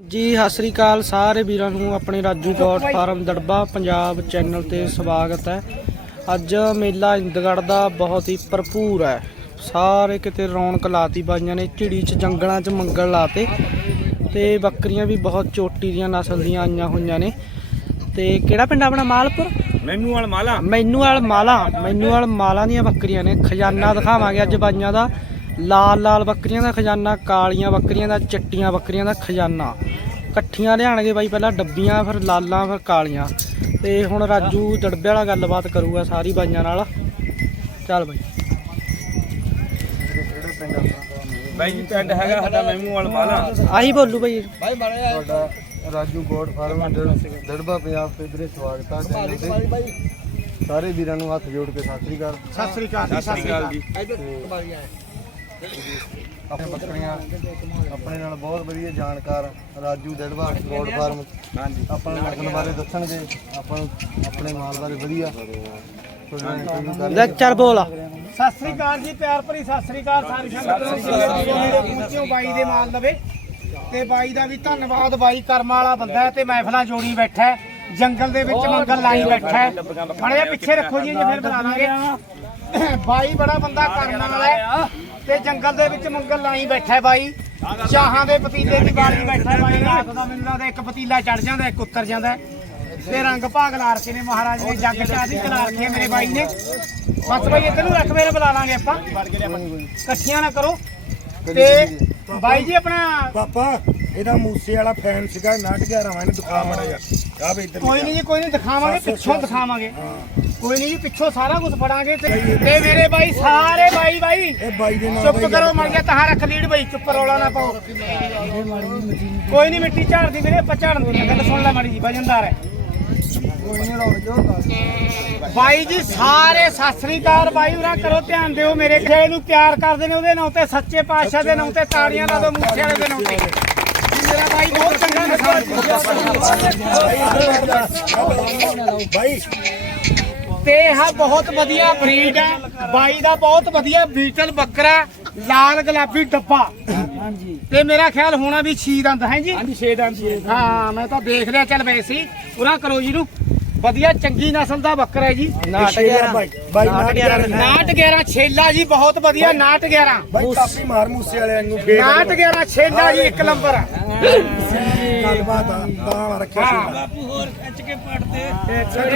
ਜੀ ਸਤਿ ਸ੍ਰੀ ਅਕਾਲ ਸਾਰੇ ਵੀਰਾਂ ਨੂੰ ਆਪਣੇ Raju goat farm Dirba Punjab channel ਤੇ ਸਵਾਗਤ ਹੈ। ਅੱਜ ਮੇਲਾ ਇੰਦਗੜ ਦਾ ਬਹੁਤ ਹੀ ਭਰਪੂਰ ਹੈ। ਸਾਰੇ ਕਿਤੇ ਰੌਣਕ ਲਾਤੀ ਬਾਈਆਂ ਨੇ ਝਿੜੀ ਚ ਜੰਗਲਾਂ ਚ ਮੰਗਲ ਲਾਤੇ ਤੇ ਬੱਕਰੀਆਂ ਵੀ ਬਹੁਤ ਚੋਟੀ ਦੀਆਂ ਨਸਲ ਦੀਆਂ ਆਈਆਂ ਹੋਈਆਂ ਨੇ। ਤੇ ਕਿਹੜਾ ਪਿੰਡ ਆਪਣਾ? ਮਾਲਪੁਰ? ਮੈਨੂੰ ਵਾਲ ਮਾਲਾ। ਮੈਨੂੰ ਵਾਲ ਮਾਲਾ ਮੈਨੂੰ ਵਾਲ ਮਾਲਾ ਦੀਆਂ ਬੱਕਰੀਆਂ ਨੇ। ਖਜ਼ਾਨਾ ਦਿਖਾਵਾਂਗੇ ਅੱਜ ਬਾਈਆਂ ਦਾ। ਲਾਲ ਲਾਲ ਬੱਕਰੀਆਂ ਦਾ ਖਜ਼ਾਨਾ ਕਾਲੀਆਂ ਬੱਕਰੀਆਂ ਦਾ ਚਿੱਟੀਆਂ ਬੱਕਰੀਆਂ ਦਾ ਖਜ਼ਾਨਾ। ਇਕੱਠੀਆਂ ਲਿਆਣਗੇ ਬਾਈ ਪਹਿਲਾਂ ਡੱਬੀਆਂ ਫਿਰ ਲਾਲਾਂ ਫਿਰ ਕਾਲੀਆਂ। ਤੇ ਹੁਣ ਰਾਜੂ ਜੜਬੇ ਵਾਲਾ ਗੱਲਬਾਤ ਕਰੂਗਾ ਸਾਰੀ ਬਾਈਆਂ ਨਾਲ। ਚੱਲ ਬਾਈ। ਬਾਈ ਜੀ ਪਿੰਡ ਹੈਗਾ ਸਾਡਾ ਮੈਨੂੰ ਵਾਲ ਮਾਲਾ ਆਹੀ ਬੋਲੂ ਬਾਈ। ਤੁਹਾਡਾ ਰਾਜੂ ਗੋਡ ਫਾਰਮ ਦੜ- ਦੜਬਾ ਪੰਜਾਬ ਤੇ ਵੀਰੇ ਸਵਾਗਤ ਚੈਨਲ ਤੇ। ਸਾਰੇ ਵੀਰਾਂ ਨੂੰ ਹੱਥ ਜੋੜ ਕੇ ਸਤਿ ਸ੍ਰੀ ਅਕਾਲ। ਸਤਿ ਸ੍ਰੀ ਅਕਾਲ ਸਤਿ ਸ਼੍ਰੀ ਅਕਾਲ। ਜੀ ਆਪਣੇ ਬੱਕਰੀਆਂ ਆਪਣੇ ਨਾਲ ਬਹੁਤ ਵਧੀਆ ਜਾਣਕਾਰ ਰਾਜੂ ਦੜਬਾ ਗੋਡ ਫਾਰਮ। ਹਾਂਜੀ। ਆਪਾਂ ਨੂੰ ਨਸਲ ਬਾਰੇ ਦੱਸਣਗੇ ਆਪਾਂ ਨੂੰ ਆਪਣੇ ਮਾਲ ਬਾਰੇ ਵਧੀਆ। ਤੁਹਾਡੇ ਨਾਲ interview ਕਰ ਲੈ ਚੱਲ ਬੋਲ। ਸਤਿ ਸ੍ਰੀ ਅਕਾਲ ਜੀ ਪਿਆਰ ਭਰੀ ਸਤਿ ਸ੍ਰੀ ਅਕਾਲ ਸਾਰੀ ਸੰਗਤ ਨੂੰ। ਪਹੁੰਚਿਓ ਬਾਈ ਦੇ ਮਾਲ ਲਵੇ। ਤੇ ਬਾਈ ਦਾ ਵੀ ਧੰਨਵਾਦ ਬਾਈ ਕਰਮ ਵਾਲਾ ਬੰਦਾ ਹੈ ਤੇ ਮਹਿਫਲਾਂ ਜੋੜੀ ਬੈਠਾ ਹੈ। ਜੰਗਲ ਦੇ ਵਿੱਚ ਮੰਗਲ ਲਾਈ ਬੈਠਾ ਬੜੇ ਪਿੱਛੇ ਰੱਖੋ ਜੀ ਜੇ ਫਿਰ ਬਣਾ ਲਾਂਗੇ। ਬਾਈ ਬੜਾ ਬੰਦਾ ਕਰਨ ਵਾਲਾ ਹੈ। ਤੇ ਜੰਗਲ ਦੇ ਵਿੱਚ ਮੰਗਲ ਲਾਈ ਬੈਠਾ ਬਾਈ। ਚਾਹਾਂ ਦੇ ਪਤੀਲੇ ਦੀ ਬਾਲੀ ਬੈਠਾ ਬਾਈ। ਰਾਤ ਦਾ ਮੈਨੂੰ ਲੱਗਦਾ ਇੱਕ ਪਤੀਲਾ ਚੜ ਜਾਂਦਾ ਇੱਕ ਉੱਤਰ ਜਾਂਦਾ। ਤੇ ਰੰਗ ਭਾਗ ਲਾ ਰੱਖੇ ਨੇ ਮਹਾਰਾਜ ਨੇ ਜੱਗ ਚਾਦੀ ਚਲਾ ਰੱਖੀ ਹੈ ਮੇਰੇ ਬਾਈ ਨੇ। ਬਸ ਬਾਈ ਇੱਧਰ ਨੂੰ ਰੱਖ ਮੇਰੇ ਬੁਲਾ ਲਾਂਗੇ ਆਪਾਂ। ਇਕੱਠੀਆਂ ਨਾ ਕਰੋ। ਤੇ ਬਾਈ ਜੀ ਆਪਣਾ ਪਾਪਾ ਇਹਦਾ ਮੂਸੇ ਵਾਲਾ ਫੈਨ ਸੀਗਾ ਨਾਟ ਗਿਆ ਰਵਾਂ ਇਹਨੂੰ ਦਿਖਾ ਮੜਾ ਜਾ ਆ ਵੀ ਇੱਧਰ ਕੋਈ ਨਹੀਂ ਜੀ ਕੋਈ ਨਹੀਂ ਦਿਖਾਵਾਂਗੇ ਪਿੱਛੋਂ ਦਿਖਾਵਾਂਗੇ। ਕੋਈ ਨਹੀਂ ਜੀ ਪਿੱਛੋਂ ਸਾਰਾ ਕੁਝ ਫੜਾਂਗੇ ਤੇ ਤੇ ਮੇਰੇ ਬਾਈ ਸਾਰੇ ਬਾਈ ਬਾਈ। ਇਹ ਬਾਈ ਦੇ ਨਾਲ ਚੁੱਪ ਕਰੋ ਮਰ ਗਿਆ ਤਾਂ ਰੱਖ ਲੀਡ ਬਾਈ ਚੁੱਪ ਰੌਲਾ ਨਾ ਪਾਓ। ਕੋਈ ਨਹੀਂ ਮਿੱਟੀ ਝਾੜਦੀ ਆਪਾਂ ਝਾੜਨ ਦਿੰਦੇ ਗੱਲ ਸੁਣ ਲੈ ਮਾੜੀ ਜੀ ਵਜਨਦਾਰ ਹੈ ਬਾਈ ਜੀ ਸਾਰੇ ਸਤਿ ਸ੍ਰੀ ਅਕਾਲ ਬਾਈ ਉਹਨਾਂ ਕਰੋ ਧਿਆਨ ਦਿਓ ਮੇਰੇ ਖੇੜੇ ਨੂੰ ਪਿਆਰ ਕਰਦੇ ਨੇ ਉਹਦੇ ਨਾਂ ਤੇ ਸੱਚੇ ਪਾਤਸ਼ਾਹ ਦੇ ਨਾਂ ਤੇ ਤਾੜੀਆਂ ਲਾ ਦਿਓ ਮੂਸੇ ਵਾਲੇ ਦੇ ਨਾਂ ਤੇ। ਮੇਰਾ ਬਾਈ ਬਹੁਤ ਚੰਗਾ ਨਸਲ ਬਾਈ ਤੇ ਇਹ ਬਹੁਤ ਵਧੀਆ ਬਰੀਡ ਹੈ। ਬਾਈ ਦਾ ਬਹੁਤ ਵਧੀਆ ਬੀਟਲ ਬੱਕਰਾ ਲਾਲ ਗੁਲਾਬੀ ਡੱਬਾ। ਹਾਂਜੀ। ਤੇ ਮੇਰਾ ਖਿਆਲ ਹੋਣਾ ਵੀ 6 ਦੰਦ ਹੈ ਜੀ। ਹਾਂਜੀ 6 ਦੰਦ ਹਾਂ ਮੈਂ ਤਾਂ ਦੇਖ ਲਿਆ ਚੱਲ ਵੈਸੇ ਉਹਨਾਂ ਕਰੋ ਜੀ ਨੂੰ। ਵਧੀਆ ਚੰਗੀ ਨਸਲ ਦਾ ਬੱਕਰਾ ਹੈ ਜੀ। ਨਾਟ ਬਾਈ ਬਾਈ ਨਾਟ 11 ਛੇਲਾ ਜੀ ਬਹੁਤ ਵਧੀਆ ਨਾਟ 11 ਬਾਈ ਕਾਪੀ ਮਾਰ ਮੂਸੇ ਵਾਲੇ ਨੂੰ ਫੇਰ ਨਾਟ 11 ਛੇਲਾ ਜੀ ਇੱਕ ਨੰਬਰ ਗੱਲਬਾਤ ਆ ਤਾਂ ਰੱਖਿਆ ਸੀ।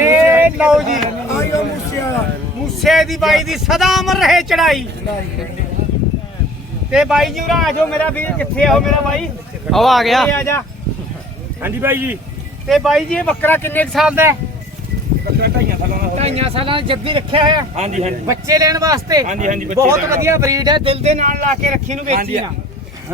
ਏ ਲਓ ਜੀ। ਆਇਓ ਮੂਸੇ ਵਾਲਾ। ਮੂਸੇ ਦੀ ਬਾਈ ਦੀ ਸਦਾ ਅਮਰ ਰਹੇ ਚੜਾਈ। ਤੇ ਬਾਈ ਜੀ ਉਰਾ ਆ ਜਾਓ ਮੇਰਾ ਵੀਰ ਕਿੱਥੇ ਆ? ਉਹ ਮੇਰਾ ਬਾਈ। ਉਹ ਆ ਗਿਆ। ਇਹ ਆ ਜਾ। ਹਾਂਜੀ ਬਾਈ ਜੀ। ਤੇ ਬਾਈ ਜੀ ਇਹ ਬੱਕਰਾ ਕਿੰਨੇ ਕੁ ਸਾਲ ਦਾ ਹੈ? ਢਾਈਆਂ ਸਾਲਾਂ ਦਾ ਢਾਈਆਂ ਸਾਲਾਂ ਦਾ ਜੱਦੀ ਰੱਖਿਆ ਹੋਇਆ। ਹਾਂਜੀ ਹਾਂਜੀ। ਬੱਚੇ ਲੈਣ ਵਾਸਤੇ। ਹਾਂਜੀ, ਹਾਂਜੀ, ਬੱਚੇ ਬਹੁਤ ਲੈਣ ਵਧੀਆ ਬਰੀਡ ਹੈ ਦਿਲ ਦੇ ਨਾਲ ਲਾ ਕੇ ਰੱਖੀ ਨੂੰ ਵੇਚੀ ਹਾਂਜੀ, ਨਾ ਹਾਂਜੀ।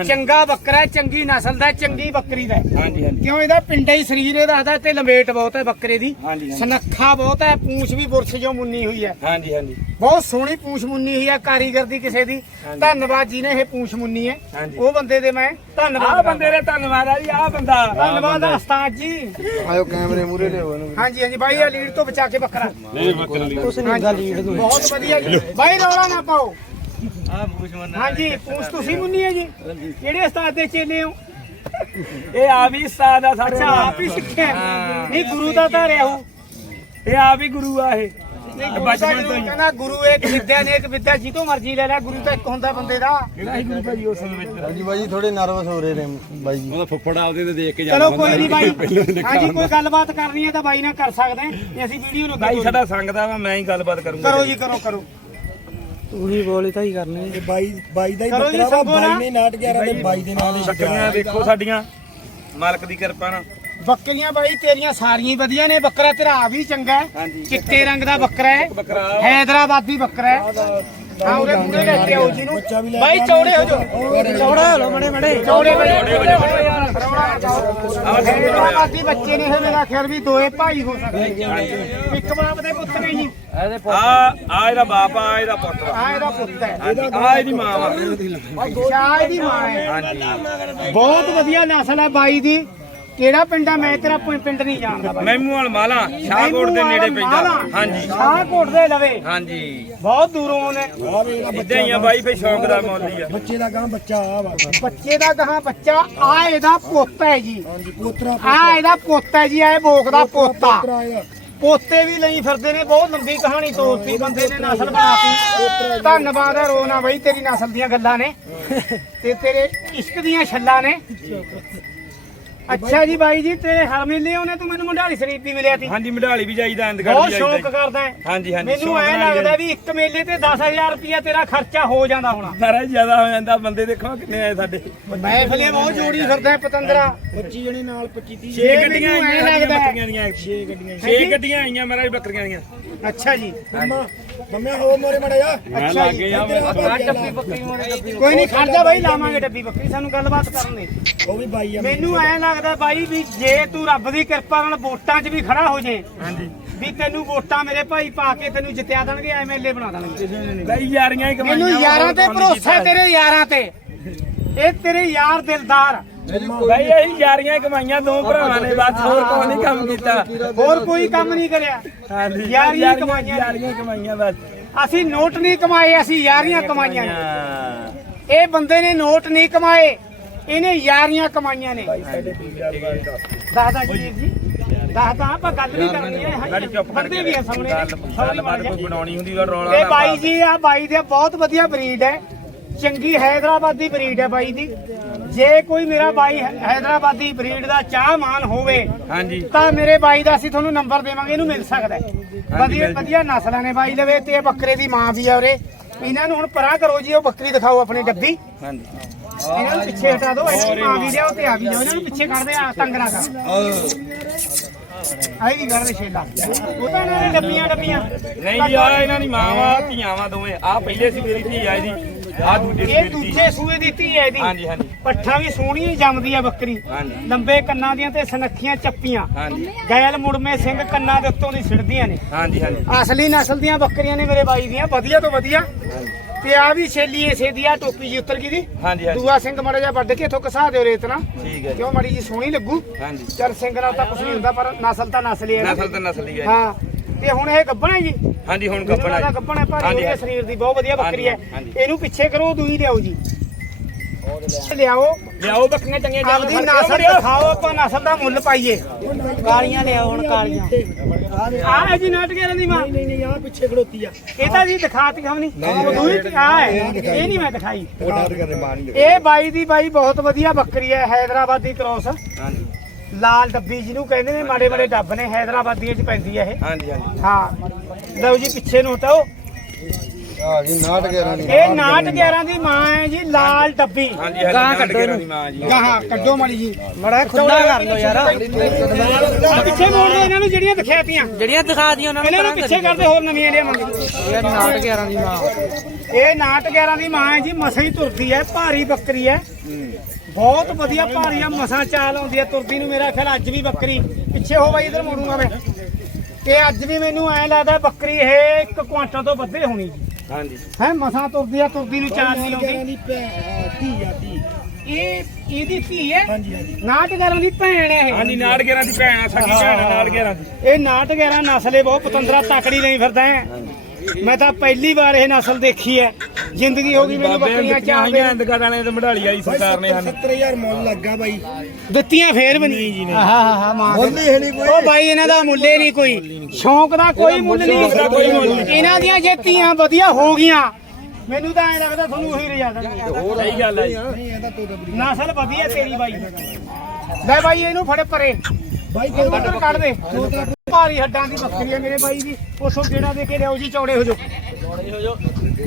ਚੰਗਾ ਬੱਕਰਾ ਹੈ ਚੰਗੀ ਨਸਲ ਦਾ ਹੈ, ਚੰਗੀ ਬੱਕਰੀ ਦਾ ਹੈ। ਹਾਂਜੀ ਹਾਂਜੀ। ਕਿਉਂ ਇਹਦਾ ਪਿੰਡਾ ਹੀ ਸਰੀਰ ਇਹਦਾ ਦਾ ਤੇ ਲੰਬੇਟ ਬਹੁਤ ਹੈ ਬੱਕਰੇ ਦੀ। ਹਾਂਜੀ, ਹਾਂਜੀ। ਸਨੱਖਾ ਬਹੁਤ ਹੈ ਪੂੰਛ ਵੀ ਬੁਰਸ਼ ਜੋ ਮੁੰਨੀ ਹੋਈ ਹੈ। ਹਾਂਜੀ ਹਾਂਜੀ। ਬਹੁਤ ਸੋਹਣੀ ਪੂੰਛ ਮੁੰਨੀ ਹੋਈ ਹੈ ਕਾਰੀਗਰ ਦੀ ਕਿਸੇ ਦੀ। ਹਾਂਜੀ। ਧੰਨਵਾਦ ਜੀ ਨੇ ਇਹ ਪੂੰਛ ਮੁੰਨੀ ਹੈ। ਹਾਂਜੀ। ਉਹ ਬੰਦੇ ਦੇ ਮੈਂ ਧੰਨਵਾਦ ਆਹ ਬੰਦੇ ਦੇ ਧੰਨਵਾਦ ਆ ਜੀ ਆਹ ਬੰਦਾ। ਧੰਨਵਾਦ ਆ ਉਸਤਾਦ ਜੀ। ਆਇਓ ਕੈਮਰੇ ਮੂਰੇ ਲਿਓ ਇਹਨੂੰ ਹਾਂਜੀ ਹਾਂਜੀ ਬਾਈ ਆ ਲੀਡ ਤੋਂ ਬਚਾ ਕੇ ਬੱਕਰਾ। ਨਹੀਂ ਬੱਕਰਾ ਕੁਛ ਨਹੀਂ ਗਾ ਲੀਡ ਬਹੁਤ ਵਧੀਆ ਜੀ। ਬਾਈ ਰੌਲਾ ਨਾ ਪਾਓ। ਹਾਂਜੀ ਪੂਛ ਤੁਸੀਂ ਮੁੰਨੀ ਹੈ ਜੀ। ਕਿਹੜੇ ਉਸਤਾਦ ਦੇ ਚੇਲੇ ਹੋ? ਇਹ ਆ ਵੀ ਉਸਤਾਦ ਆ ਸਾਡੇ ਅੱਛਾ ਆਪ ਹੀ ਸਿੱਖਿਆ ਨਹੀਂ ਗੁਰੂ ਦਾ ਤਾਂ ਰਿਹਾ ਹੂੰ ਇਹ ਆ ਵੀ ਗੁਰੂ ਆ ਇਹ। ਬਚਪਨ ਤੋਂ ਹੀ। ਕਹਿੰਦਾ ਗੁਰੂ ਇੱਕ ਵਿਦਿਆ ਨੇ ਇੱਕ ਵਿਦਿਆ ਜੀ ਤੋਂ ਮਰਜ਼ੀ ਲੈ ਲੈ ਗੁਰੂ ਤਾਂ ਇੱਕ ਹੁੰਦਾ ਬੰਦੇ ਦਾ। ਇਹਦਾ ਹੀ ਗੁਰੂ ਭਾਜੀ ਉਸ ਵਿੱਚ। ਹਾਂਜੀ ਬਾਈ ਥੋੜੇ ਨਰਵਸ ਹੋ ਰਹੇ ਨੇ ਬਾਈ ਜੀ। ਉਹਦਾ ਫੁੱਫੜਾ ਉਹਦੇ ਤੇ ਦੇਖ ਕੇ ਚਲੋ ਕੋਈ ਨਹੀਂ ਬਾਈ। ਹਾਂਜੀ ਕੋਈ ਗੱਲਬਾਤ ਕਰਨੀ ਹੈ ਤਾਂ ਬਾਈ ਨਾਲ ਕਰ ਸਕਦੇ ਅਸੀਂ ਵੀਡੀਓ ਨੂੰ ਬਾਈ ਸਾਡਾ ਸੰਗਦਾ ਵਾ ਮੈਂ ਹੀ ਗੱਲਬਾਤ ਕਰੂੰਗਾ। ਕਰੋ ਜੀ ਕਰੋ ਕਰੋ। ਤੂੰ ਹੀ ਬੋਲੇ ਤਾਂ ਹੀ ਕਰਨੇ ਇਹ ਬਾਈ ਬਾਈ ਦਾ ਹੀ ਕਰੋ ਜੀ, ਬੱਕਰਾ ਵਾ ਸੰਗੋ ਨਾ। ਬਾਈ ਨੇ ਨਾਟ ਗਿਆ ਤੇ ਬਾਈ ਦੇ ਨਾਲ ਹੀ ਬੱਕਰੀਆਂ ਵੇਖੋ ਸਾਡੀਆਂ। ਮਾਲਕ ਦੀ ਕਿਰਪਾ ਨਾਲ। ਬੱਕਰੀਆਂ ਬਾਈ ਤੇਰੀਆਂ ਸਾਰੀਆਂ ਹੀ ਵਧੀਆ ਨੇ। ਬੱਕਰਾ ਤੇਰਾ ਆ ਵੀ ਚੰਗਾ ਹੈ। ਹਾਂਜੀ। ਚਿੱਟੇ ਰੰਗ ਦਾ ਬੱਕਰਾ ਹੈ। ਬੱਕਰਾ। ਹੈਦਰਾਬਾਦੀ ਬੱਕਰਾ ਹੈ। ਹਾਂ ਉਹਦੇ ਮੂਹਰੇ ਲੈ ਕੇ ਆਓ ਜੀ ਨੂੰ। ਬੱਚਾ ਵੀ ਲੈ ਬਾਈ ਚੌੜੇ ਹੋ ਜਾਓ। ਚੌੜਾ ਹੋ ਲੋ ਮੜੇ ਮੜੇ ਚੌੜੇ ਬੜੇ ਹੈਦਰਾਬਾਦੀ ਬੱਚੇ ਨੇ ਇਹ ਮੇਰਾ ਖਿਆਲ ਵੀ ਦੋਏ ਭਾਈ ਹੋ ਸਕਦੇ ਇੱਕ ਬਾਪ ਦੇ ਪੁੱਤ ਨੇ ਜੀ। ਆ ਆ ਇਹਦਾ ਬਾਪ ਆ ਇਹਦਾ ਪੁੱਤ ਵਾ। ਆ ਇਹਦਾ ਪੁੱਤ ਹੈ। ਹਾਂਜੀ ਆ ਇਹਦੀ ਮਾਂ ਵਾ। ਸ਼ਾਹ ਦੀ ਮਾਂ ਹੈ। ਹਾਂਜੀ। ਬਹੁਤ ਵਧੀਆ ਨਸਲ ਹੈ ਬਾਈ ਦੀ। ਕਿਹੜਾ ਪਿੰਡ ਆ? ਮੈਂ ਤੇਰਾ ਪਿੰਡ ਨਹੀਂ ਜਾਣਦਾ ਬਾਈ। ਮੈਮੂ ਵਾਲ ਮਾਲਾ ਸ਼ਾਹਕੋਟ ਦੇ ਨੇੜੇ ਪੈਂਦਾ। ਹਾਂਜੀ। ਸ਼ਾਹਕੋਟ ਦੇ ਲਵੇ ਹਾਂਜੀ। ਬਹੁਤ ਦੂਰੋਂ ਨੇ ਇਦਾਂ ਹੀ ਆ ਬਾਈ ਫੇ ਸ਼ੌਂਕ ਦਾ ਮੁੱਲ ਆ। ਬੱਚੇ ਦਾ ਗਾਂ ਬੱਚਾ ਆ ਬੱਚੇ ਦਾ ਕਹਾ ਬੱਚਾ ਆ ਇਹਦਾ ਪੋਤਾ ਹੈ ਜੀ। ਹਾਂਜੀ ਪੋਤਰਾ ਆ ਇਹਦਾ ਪੋਤਾ ਹੈ ਜੀ ਆ ਇਹ ਬੋਕ ਦਾ ਪੋਤਾ ਪੋਤੇ ਵੀ ਲਈ ਫਿਰਦੇ ਨੇ, ਬਹੁਤ ਲੰਬੀ ਕਹਾਣੀ ਤੋਰਤੀ, ਬੰਦੇ ਨੇ ਨਸਲ ਬਣਾਤੀ। ਧੰਨਵਾਦ ਹੈ ਰੋਣਾ ਬਈ, ਤੇਰੀ ਨਸਲ ਦੀਆਂ ਗੱਲਾਂ ਨੇ ਤੇ ਤੇਰੇ ਇਸ਼ਕ ਦੀਆਂ ਛੱਲਾਂ ਨੇ। ਅੱਛਾ ਜੀ ਬਾਈ ਜੀ ਤੇਰੇ ਹਰ ਮੇਲੇ ਉਹਨੇ ਤੂੰ ਮੈਨੂੰ ਮੰਡਾਲੀ ਸ਼ਰੀਫ ਵੀ ਮਿਲਿਆ ਸੀ। ਹਾਂਜੀ ਮਢਾਲੀ ਵੀ ਜਾਈਦਾ ਅੰਦਗੜ ਬਹੁਤ ਵੀ ਸ਼ੌਕ ਜਾਈਦਾ। ਕਰਦਾ ਹੈ। ਹਾਂਜੀ ਹਾਂਜੀ ਮੈਨੂੰ ਸ਼ੌਂਕ ਐ ਨਾਲ ਲੱਗਦਾ ਵੀ ਇੱਕ ਮੇਲੇ ਤੇ 10000 ਰੁਪਇਆ ਤੇਰਾ ਖਰਚਾ ਹੋ ਜਾਂਦਾ ਹੋਣਾ। ਸਾਰਾ ਹੀ ਜ਼ਿਆਦਾ ਹੋ ਜਾਂਦਾ ਬੰਦੇ ਦੇਖੋ ਕਿੰਨੇ ਆਏ ਸਾਡੇ। ਮੈਂ ਫਲੇ ਬਹੁਤ ਜੋੜੀ ਫਿਰਦਾ ਪਤੰਦਰਾ। 25 ਜਣੇ ਨਾਲ 25 30 ਛੇ ਗੱਡੀਆਂ ਮੈਨੂੰ ਐਂ ਆਈਆਂ ਲੱਗਦਾ ਹੈ। ਬੱਕਰੀਆਂ ਦੀਆਂ ਛੇ ਗੱਡੀਆਂ ਛੇ ਗੱਡੀਆਂ ਆਈਆਂ ਮੇਰਾ ਵੀ ਬੱਕਰੀਆਂ ਦੀਆਂ। ਅੱਛਾ ਜੀ। ਮੰਮਾ ਮੰਮਾ ਹੋ ਮੋਰੇ ਮੜਾ ਜਾ। ਮੈਂ ਲੱਗੇ ਕੋਈ ਨਹੀਂ ਖੜ ਜਾ ਬਾਈ ਲਾਵਾਂਗੇ ਡੱਬੀ ਬੱਕਰੀ। ਸਾਨੂੰ ਗੱਲਬਾਤ ਕਰਨ। ਦੇ ਉਹ ਵੀ ਬਾਈ ਆ ਮੈਨੂੰ ਐ ਲੱਗਦਾ ਬਾਈ ਵੀ ਜੇ ਤੂੰ ਰੱਬ ਦੀ ਕਿਰਪਾ ਨਾਲ ਵੋਟਾਂ 'ਚ ਵੀ ਖੜਾ ਹੋ ਜੇ ਹਾਂਜੀ। ਵੀ ਤੈਨੂੰ ਵੋਟਾਂ ਮੇਰੇ ਭਾਈ ਪਾ ਕੇ ਤੈਨੂੰ ਜਿੱਤਿਆ ਦੇਣਗੇ ਐਮਐਲਏ ਬਣਾ ਦੇਣਗੇ। ਬਾਈ ਯਾਰੀਆਂ ਹੀ ਕਮਾਈਆਂ ਮੈਨੂੰ ਯਾਰਾਂ ਤੇ ਭਰੋਸਾ ਹੈ ਤੇਰੇ ਯਾਰਾਂ ਤੇ। ਇਹ ਤੇਰੇ ਯਾਰ ਦਿਲਦਾਰ। ਬਾਈ ਅਸੀਂ ਯਾਰੀਆਂ ਹੀ ਕਮਾਈਆਂ ਦੋ ਭਰਾਵਾਂ ਨੇ ਬਸ ਹੋਰ ਕੋਈ ਨਹੀਂ ਕੰਮ ਕੀਤਾ। ਹੋਰ ਕੋਈ ਕੰਮ ਨਹੀਂ ਕਰਿਆ। ਯਾਰੀਆਂ ਹੀ ਕਮਾਈਆਂ। ਨੇ। ਯਾਰੀਆਂ ਹੀ ਕਮਾਈਆਂ ਬਸ। ਅਸੀਂ ਨੋਟ ਨਹੀਂ ਕਮਾਏ ਅਸੀਂ ਯਾਰੀਆਂ ਕਮਾਈਆਂ। ਇਹ ਬੰਦੇ ਨੇ ਨੋਟ ਨਹੀਂ ਕਮਾਏ। ਇਹਨੇ ਯਾਰੀਆਂ ਕਮਾਈਆਂ ਨੇ। ਦਾਦਾ ਜੀ ਜੀ। ਦਾਦਾ ਆਪਾਂ ਗੱਲ ਨਹੀਂ ਕਰਨੀ ਹੈ। ਬੰਦੇ ਵੀ ਆ ਸਾਹਮਣੇ। ਗੱਲ ਸਾਹਮਣੇ ਗੱਲਬਾਤ ਕੋਈ ਬਣਾਉਣੀ ਹੁੰਦੀ ਉਹ ਰੌਲਾ ਇਹ ਬਾਈ। ਜੀ ਆ ਬਾਈ ਦੇ ਬਹੁਤ ਵਧੀਆ ਬਰੀਡ ਹੈ। ਚੰਗੀ ਹੈਦਰਾਬਾਦੀ ਬਰੀਡ ਹੈ ਬਾਈ ਦੀ। ਜੇ ਕੋਈ ਮੇਰਾ ਬਾਈ ਹੈਦਰਾਬਾਦੀ ਬਰੀਡ ਦਾ ਚਾਹਮਾਨ ਹੋਵੇ ਹਾਂਜੀ। ਤਾਂ ਮੇਰੇ ਬਾਈ ਦਾ ਅਸੀਂ ਤੁਹਾਨੂੰ ਨੰਬਰ ਦੇਵਾਂਗੇ ਇਹਨੂੰ ਮਿਲ ਸਕਦਾ। ਵਧੀਆ। ਵਧੀਆ ਨਸਲਾਂ ਨੇ ਬਾਈ ਲਵੇ ਤੇ ਇਹ ਬੱਕਰੇ ਦੀ ਮਾਂ ਵੀ ਆ ਉਰੇ। ਇਹਨਾਂ ਨੂੰ ਹੁਣ ਪਰਾਂ ਕਰੋ ਜੀ ਉਹ ਬੱਕਰੀ ਦਿਖਾਓ ਆਪਣੀ ਡੱਬੀ। ਹਾਂਜੀ। ਇਹਨਾਂ ਨੂੰ ਪਿੱਛੇ ਹਟਾ ਦਿਓ ਇਹਨਾਂ ਦੀ ਮਾਂ ਵੀ ਲਿਆਓ ਤੇ ਆ ਵੀ ਲਿਆਓ ਇਹਨਾਂ ਨੂੰ ਪਿੱਛੇ ਕੱਢਦੇ ਆ ਤੰਗਰਾ ਕਰ ਆਈ ਵੀ ਕਰਦੇ ਛੇਲਾ। ਉਹ ਤਾਂ ਇਹਨਾਂ ਨੇ ਡੱਬੀਆਂ ਡੱਬੀਆਂ। ਨਹੀਂ ਜੀ ਆ ਇਹਨਾਂ ਦੀ ਮਾਂ ਵਾ ਧੀਆਂ ਵਾ ਦੋਵੇਂ। ਆ ਪਹਿਲੇ ਸੀ ਮੇਰੀ ਧੀ ਆਈ ਦੀ ਆ ਦੂਜੇ ਸੀ ਇਹ ਮੇਰੀ ਧੀ। ਦੂਜੇ ਸੂਏ ਦੀ ਧੀ ਹੈ ਇਹਦੀ। ਹਾਂਜੀ ਹਾਂਜੀ। ਪੱਠਾ ਵੀ ਸੋਹਣੀ ਹੀ ਜੰਮਦੀ ਆ ਬੱਕਰੀ। ਹਾਂਜੀ। ਲੰਬੇ ਕੰਨਾਂ ਦੀਆਂ ਤੇ ਸਨੱਖੀਆਂ ਚੱਪੀਆਂ। ਹਾਂਜੀ। ਗੈਲ ਮੁੜਮੇ ਸਿੰਘ ਕੰਨਾਂ ਦੇ ਉੱਤੋਂ ਦੀ ਛਿੜਦੀਆਂ ਨੇ। ਹਾਂਜੀ ਹਾਂਜੀ। ਅਸਲੀ ਨਸਲ ਦੀਆਂ ਬੱਕਰੀਆਂ ਨੇ ਮੇਰੇ ਬਾਈ ਦੀਆਂ। ਵਧੀਆ ਤੋਂ ਵਧੀਆ। ਤੇ ਆ ਵੀ ਛੇਲੀ ਇਸੇ ਦੀ ਆ ਟੋਪੀ ਜੀ ਉੱਤਰ ਗਈ ਦੀ। ਹਾਂਜੀ ਹਾਂਜੀ। ਦੂਆ ਸਿੰਘ ਮੜਾ ਜਾ ਵੱਢ ਕੇ ਇਥੋਂ ਕਸਾ ਦਿਓ ਰੇਤ ਨਾਲ। ਠੀਕ ਹੈ ਜੀ। ਕਿਉਂ ਮੜੀ ਜੀ ਸੋਹਣੀ ਲੱਗੂ? ਹਾਂਜੀ। ਚੱਲ ਸਿੰਘ ਨਾਲ ਤਾਂ ਕੁਝ ਨਹੀਂ ਹੁੰਦਾ ਪਰ ਨਸਲ ਤਾਂ ਨਸਲ ਹੀ ਹੈ। ਨਸਲ ਤੇ ਨਸਲੀ ਹੈ ਹਾਂ ਤੇ ਹੁਣ ਇਹ ਗੱਬਣ ਹੈ ਜੀ? ਹਾਂਜੀ ਹੁਣ ਦਾ ਗੱਬਣ ਹੈ ਭਾਰੀ ਉਹਦੇ। ਸਰੀਰ ਦੀ ਬਹੁਤ ਵਧੀਆ ਬੱਕਰੀ ਹੈ। ਹਾਂਜੀ, ਹਾਂਜੀ। ਇਹਨੂੰ ਪਿੱਛੇ ਕਰੋ ਦੂਈ ਲਿਆਓ ਜੀ। ਲਿਆਓ। ਲਿਆਓ ਬੱਕਰੀਆਂ ਚੰਗੀਆਂ ਆਪਦੀ ਨਸਲ ਦਿਖਾਓ ਆਪਾਂ ਨਸਲ ਦਾ ਮੁੱਲ ਪਾਈਏ। ਕਾਲੀਆਂ ਲਿਆਓ ਹੁਣ ਕਾਲੀਆਂ। ਆ ਹੈ ਜੀ ਨਾਟਕਾਂ ਦੀ ਮਾਂ। ਨਹੀਂ ਨਹੀਂ ਆ ਪਿੱਛੇ ਖੜੋਤੀ ਆ। ਇਹ ਤਾਂ ਜੀ ਦਿਖਾਤੀ ਖਮਨੀ ਉਹ ਦੂਈ ਆ ਹੈ। ਇਹ ਨਹੀਂ ਮੈਂ ਦਿਖਾਈ। ਉਹ ਡਾਟ ਕਰਦੇ ਮਾਨ ਇਹ ਬਾਈ ਦੀ ਬਾਈ ਬਹੁਤ ਵਧੀਆ ਬੱਕਰੀ ਹੈ ਹੈਦਰਾਬਾਦੀ ਕ੍ਰੋਸ। ਹਾਂਜੀ। ਲਾਲ ਡੱਬੀ ਜਿਹਨੂੰ ਕਹਿੰਦੇ ਨੇ ਮਾੜੇ ਮਾੜੇ ਡੱਬ ਨੇ ਹੈਦਰਾਬਾਦੀਆਂ ਚ ਪੈਂਦੀ ਹੈ ਇਹ। ਹਾਂਜੀ ਹਾਂਜੀ। ਹਾਂ। ਲਓ ਜੀ ਪਿੱਛੇ ਨੂੰ ਹਟਾਓ। ਆ ਜੀ ਨਾਟ ਕੇ ਰਾਣੀ ਇਹ ਨਾਟ 11 ਦੀ ਮਾਂ ਹੈ ਜੀ ਲਾਲ ਡੱਬੀ ਹਾਂਜੀ ਹਾਂਜੀ ਕੱਢੋ ਇਹਦੀ ਮਾਂ ਜੀ। ਗਾਹਾਂ ਕੱਢੋ ਮਾੜੀ ਜੀ। ਮੜਾ ਖੁੱਲਾ ਕਰ ਲਓ ਯਾਰ। ਆ ਪਿੱਛੇ ਮੋੜ ਦੋ ਇਹਨਾਂ ਨੂੰ ਜਿਹੜੀਆਂ ਦਿਖਾਤੀਆਂ। ਜਿਹੜੀਆਂ ਦਿਖਾ ਦੀਆਂ ਉਹਨਾਂ ਇਹਨਾਂ ਨੂੰ ਪਿੱਛੇ ਕਰਦੇ ਹੋਰ ਨਵੀਆਂ ਲਿਆਵਾਂਗੇ ਇਹ ਨਾਟ 11 ਦੀ ਮਾਂ। ਇਹ ਨਾਟ 11 ਦੀ ਮਾਂ ਹੈ ਜੀ ਮਸਾਂ ਹੀ ਤੁਰਦੀ ਹੈ ਭਾਰੀ ਬੱਕਰੀ ਹੈ। ਬਹੁਤ ਵਧੀਆ ਭਾਰੀ ਆ ਮਸਾਂ ਚਾਲ ਆਉਂਦੀ ਹੈ ਤੁਰਦੀ ਨੂੰ ਮੇਰਾ ਖਿਆਲ ਅੱਜ ਵੀ ਬੱਕਰੀ। ਪਿੱਛੇ ਹੋ ਬਾਈ ਇਧਰ ਮੋੜੂਗਾ ਮੈਂ। ਤੇ ਅੱਜ ਵੀ ਮੈਨੂੰ ਐ ਲੱਗਦਾ ਬੱਕਰੀ ਇਹ 1 ਕੁਆਂਟਲ ਤੋਂ ਵੱਧੇ ਹੋਣੀ ਜੀ। ਹਾਂਜੀ। ਹੈ ਮਸਾਂ ਤੁਰਦੀ ਆ ਤੁਰਦੀ ਨੂੰ ਚਾਲ ਨਹੀਂ ਆਉਂਦੀ ਦੀ ਧੀ ਆ ਧੀ। ਇਹ ਇਹਦੀ ਧੀ ਹੈ? ਹਾਂਜੀ ਹਾਂਜੀ। ਨਾਟ 11 ਦੀ ਭੈਣ ਹੈ ਇਹ। ਹਾਂਜੀ ਨਾੜ ਗੇਰਾਂ ਦੀ ਭੈਣ ਆ ਸਾਡੀ ਭੈਣ ਆ ਨਾੜ ਗੇਰਾਂ ਦੀ। ਇਹ ਨਾਟ 11 ਨਸਲੇ ਬਹੁਤ ਪਤੰਦਰਾ ਤਕੜੀ ਲਈ ਫਿਰਦਾ ਹੈ। ਮੈਂ ਤਾਂ ਪਹਿਲੀ ਵਾਰ ਇਹ ਨਸਲ ਦੇਖੀ ਹੈ। ਜ਼ਿੰਦਗੀ ਹੋ ਗਈ ਮੈਨੂੰ ਬੱਕਰੀਆਂ ਚਾਹ ਹੋਈਆਂ ਅੰਦਗੜ ਵਾਲੇ ਤੇ ਮਢਾਲੀ ਆਈ ਸਰਕਾਰ ਨੇ ਸਾਨੂੰ। 70000 ਮੁੱਲ ਲੱਗਾ ਬਾਈ। ਦਿੱਤੀਆਂ ਫੇਰ ਵੀ ਨਹੀਂ। ਹਾਂ ਹਾਂ ਹਾਂ ਮਾਂ। ਮੁੱਲ ਹੀ ਨਹੀਂ ਕੋਈ। ਉਹ ਬਾਈ ਇਹਨਾਂ ਦਾ ਮੁੱਲੇ ਨਹੀਂ ਕੋਈ। ਸ਼ੌਂਕ ਦਾ ਕੋਈ ਮੁੱਲ ਨਹੀਂ। ਦਾ ਕੋਈ ਮੁੱਲ ਨਹੀਂ। ਇਹਨਾਂ ਦੀਆਂ ਜੇ ਧੀਆਂ ਵਧੀਆ ਹੋ ਗਈਆਂ ਮੈਨੂੰ ਤਾਂ ਐ ਲੱਗਦਾ ਤੁਹਾਨੂੰ ਉਹੀ ਰਜਾ ਦੇਣਗੇ ਸਹੀ ਗੱਲ ਹੈ ਜੀ। ਨਹੀਂ ਇਹਦਾ ਤੋਂ ਦਬੜੀ ਨਸਲ ਵਧੀਆ ਤੇਰੀ ਬਾਈ। ਲੈ ਬਾਈ ਇਹਨੂੰ ਫੜੇ ਪਰੇ। ਬਾਈ ਕੱਢ ਦੇ। ਭਾਰੀ ਹੱਡਾਂ ਦੀ ਬੱਕਰੀ ਹੈ ਮੇਰੇ ਬਾਈ ਦੀ। ਉਸੋਂ ਕਿਹੜਾ ਦੇ ਕੇ ਲਿਆਓ ਜੀ ਚੌੜੇ ਹੋ ਜਾਓ।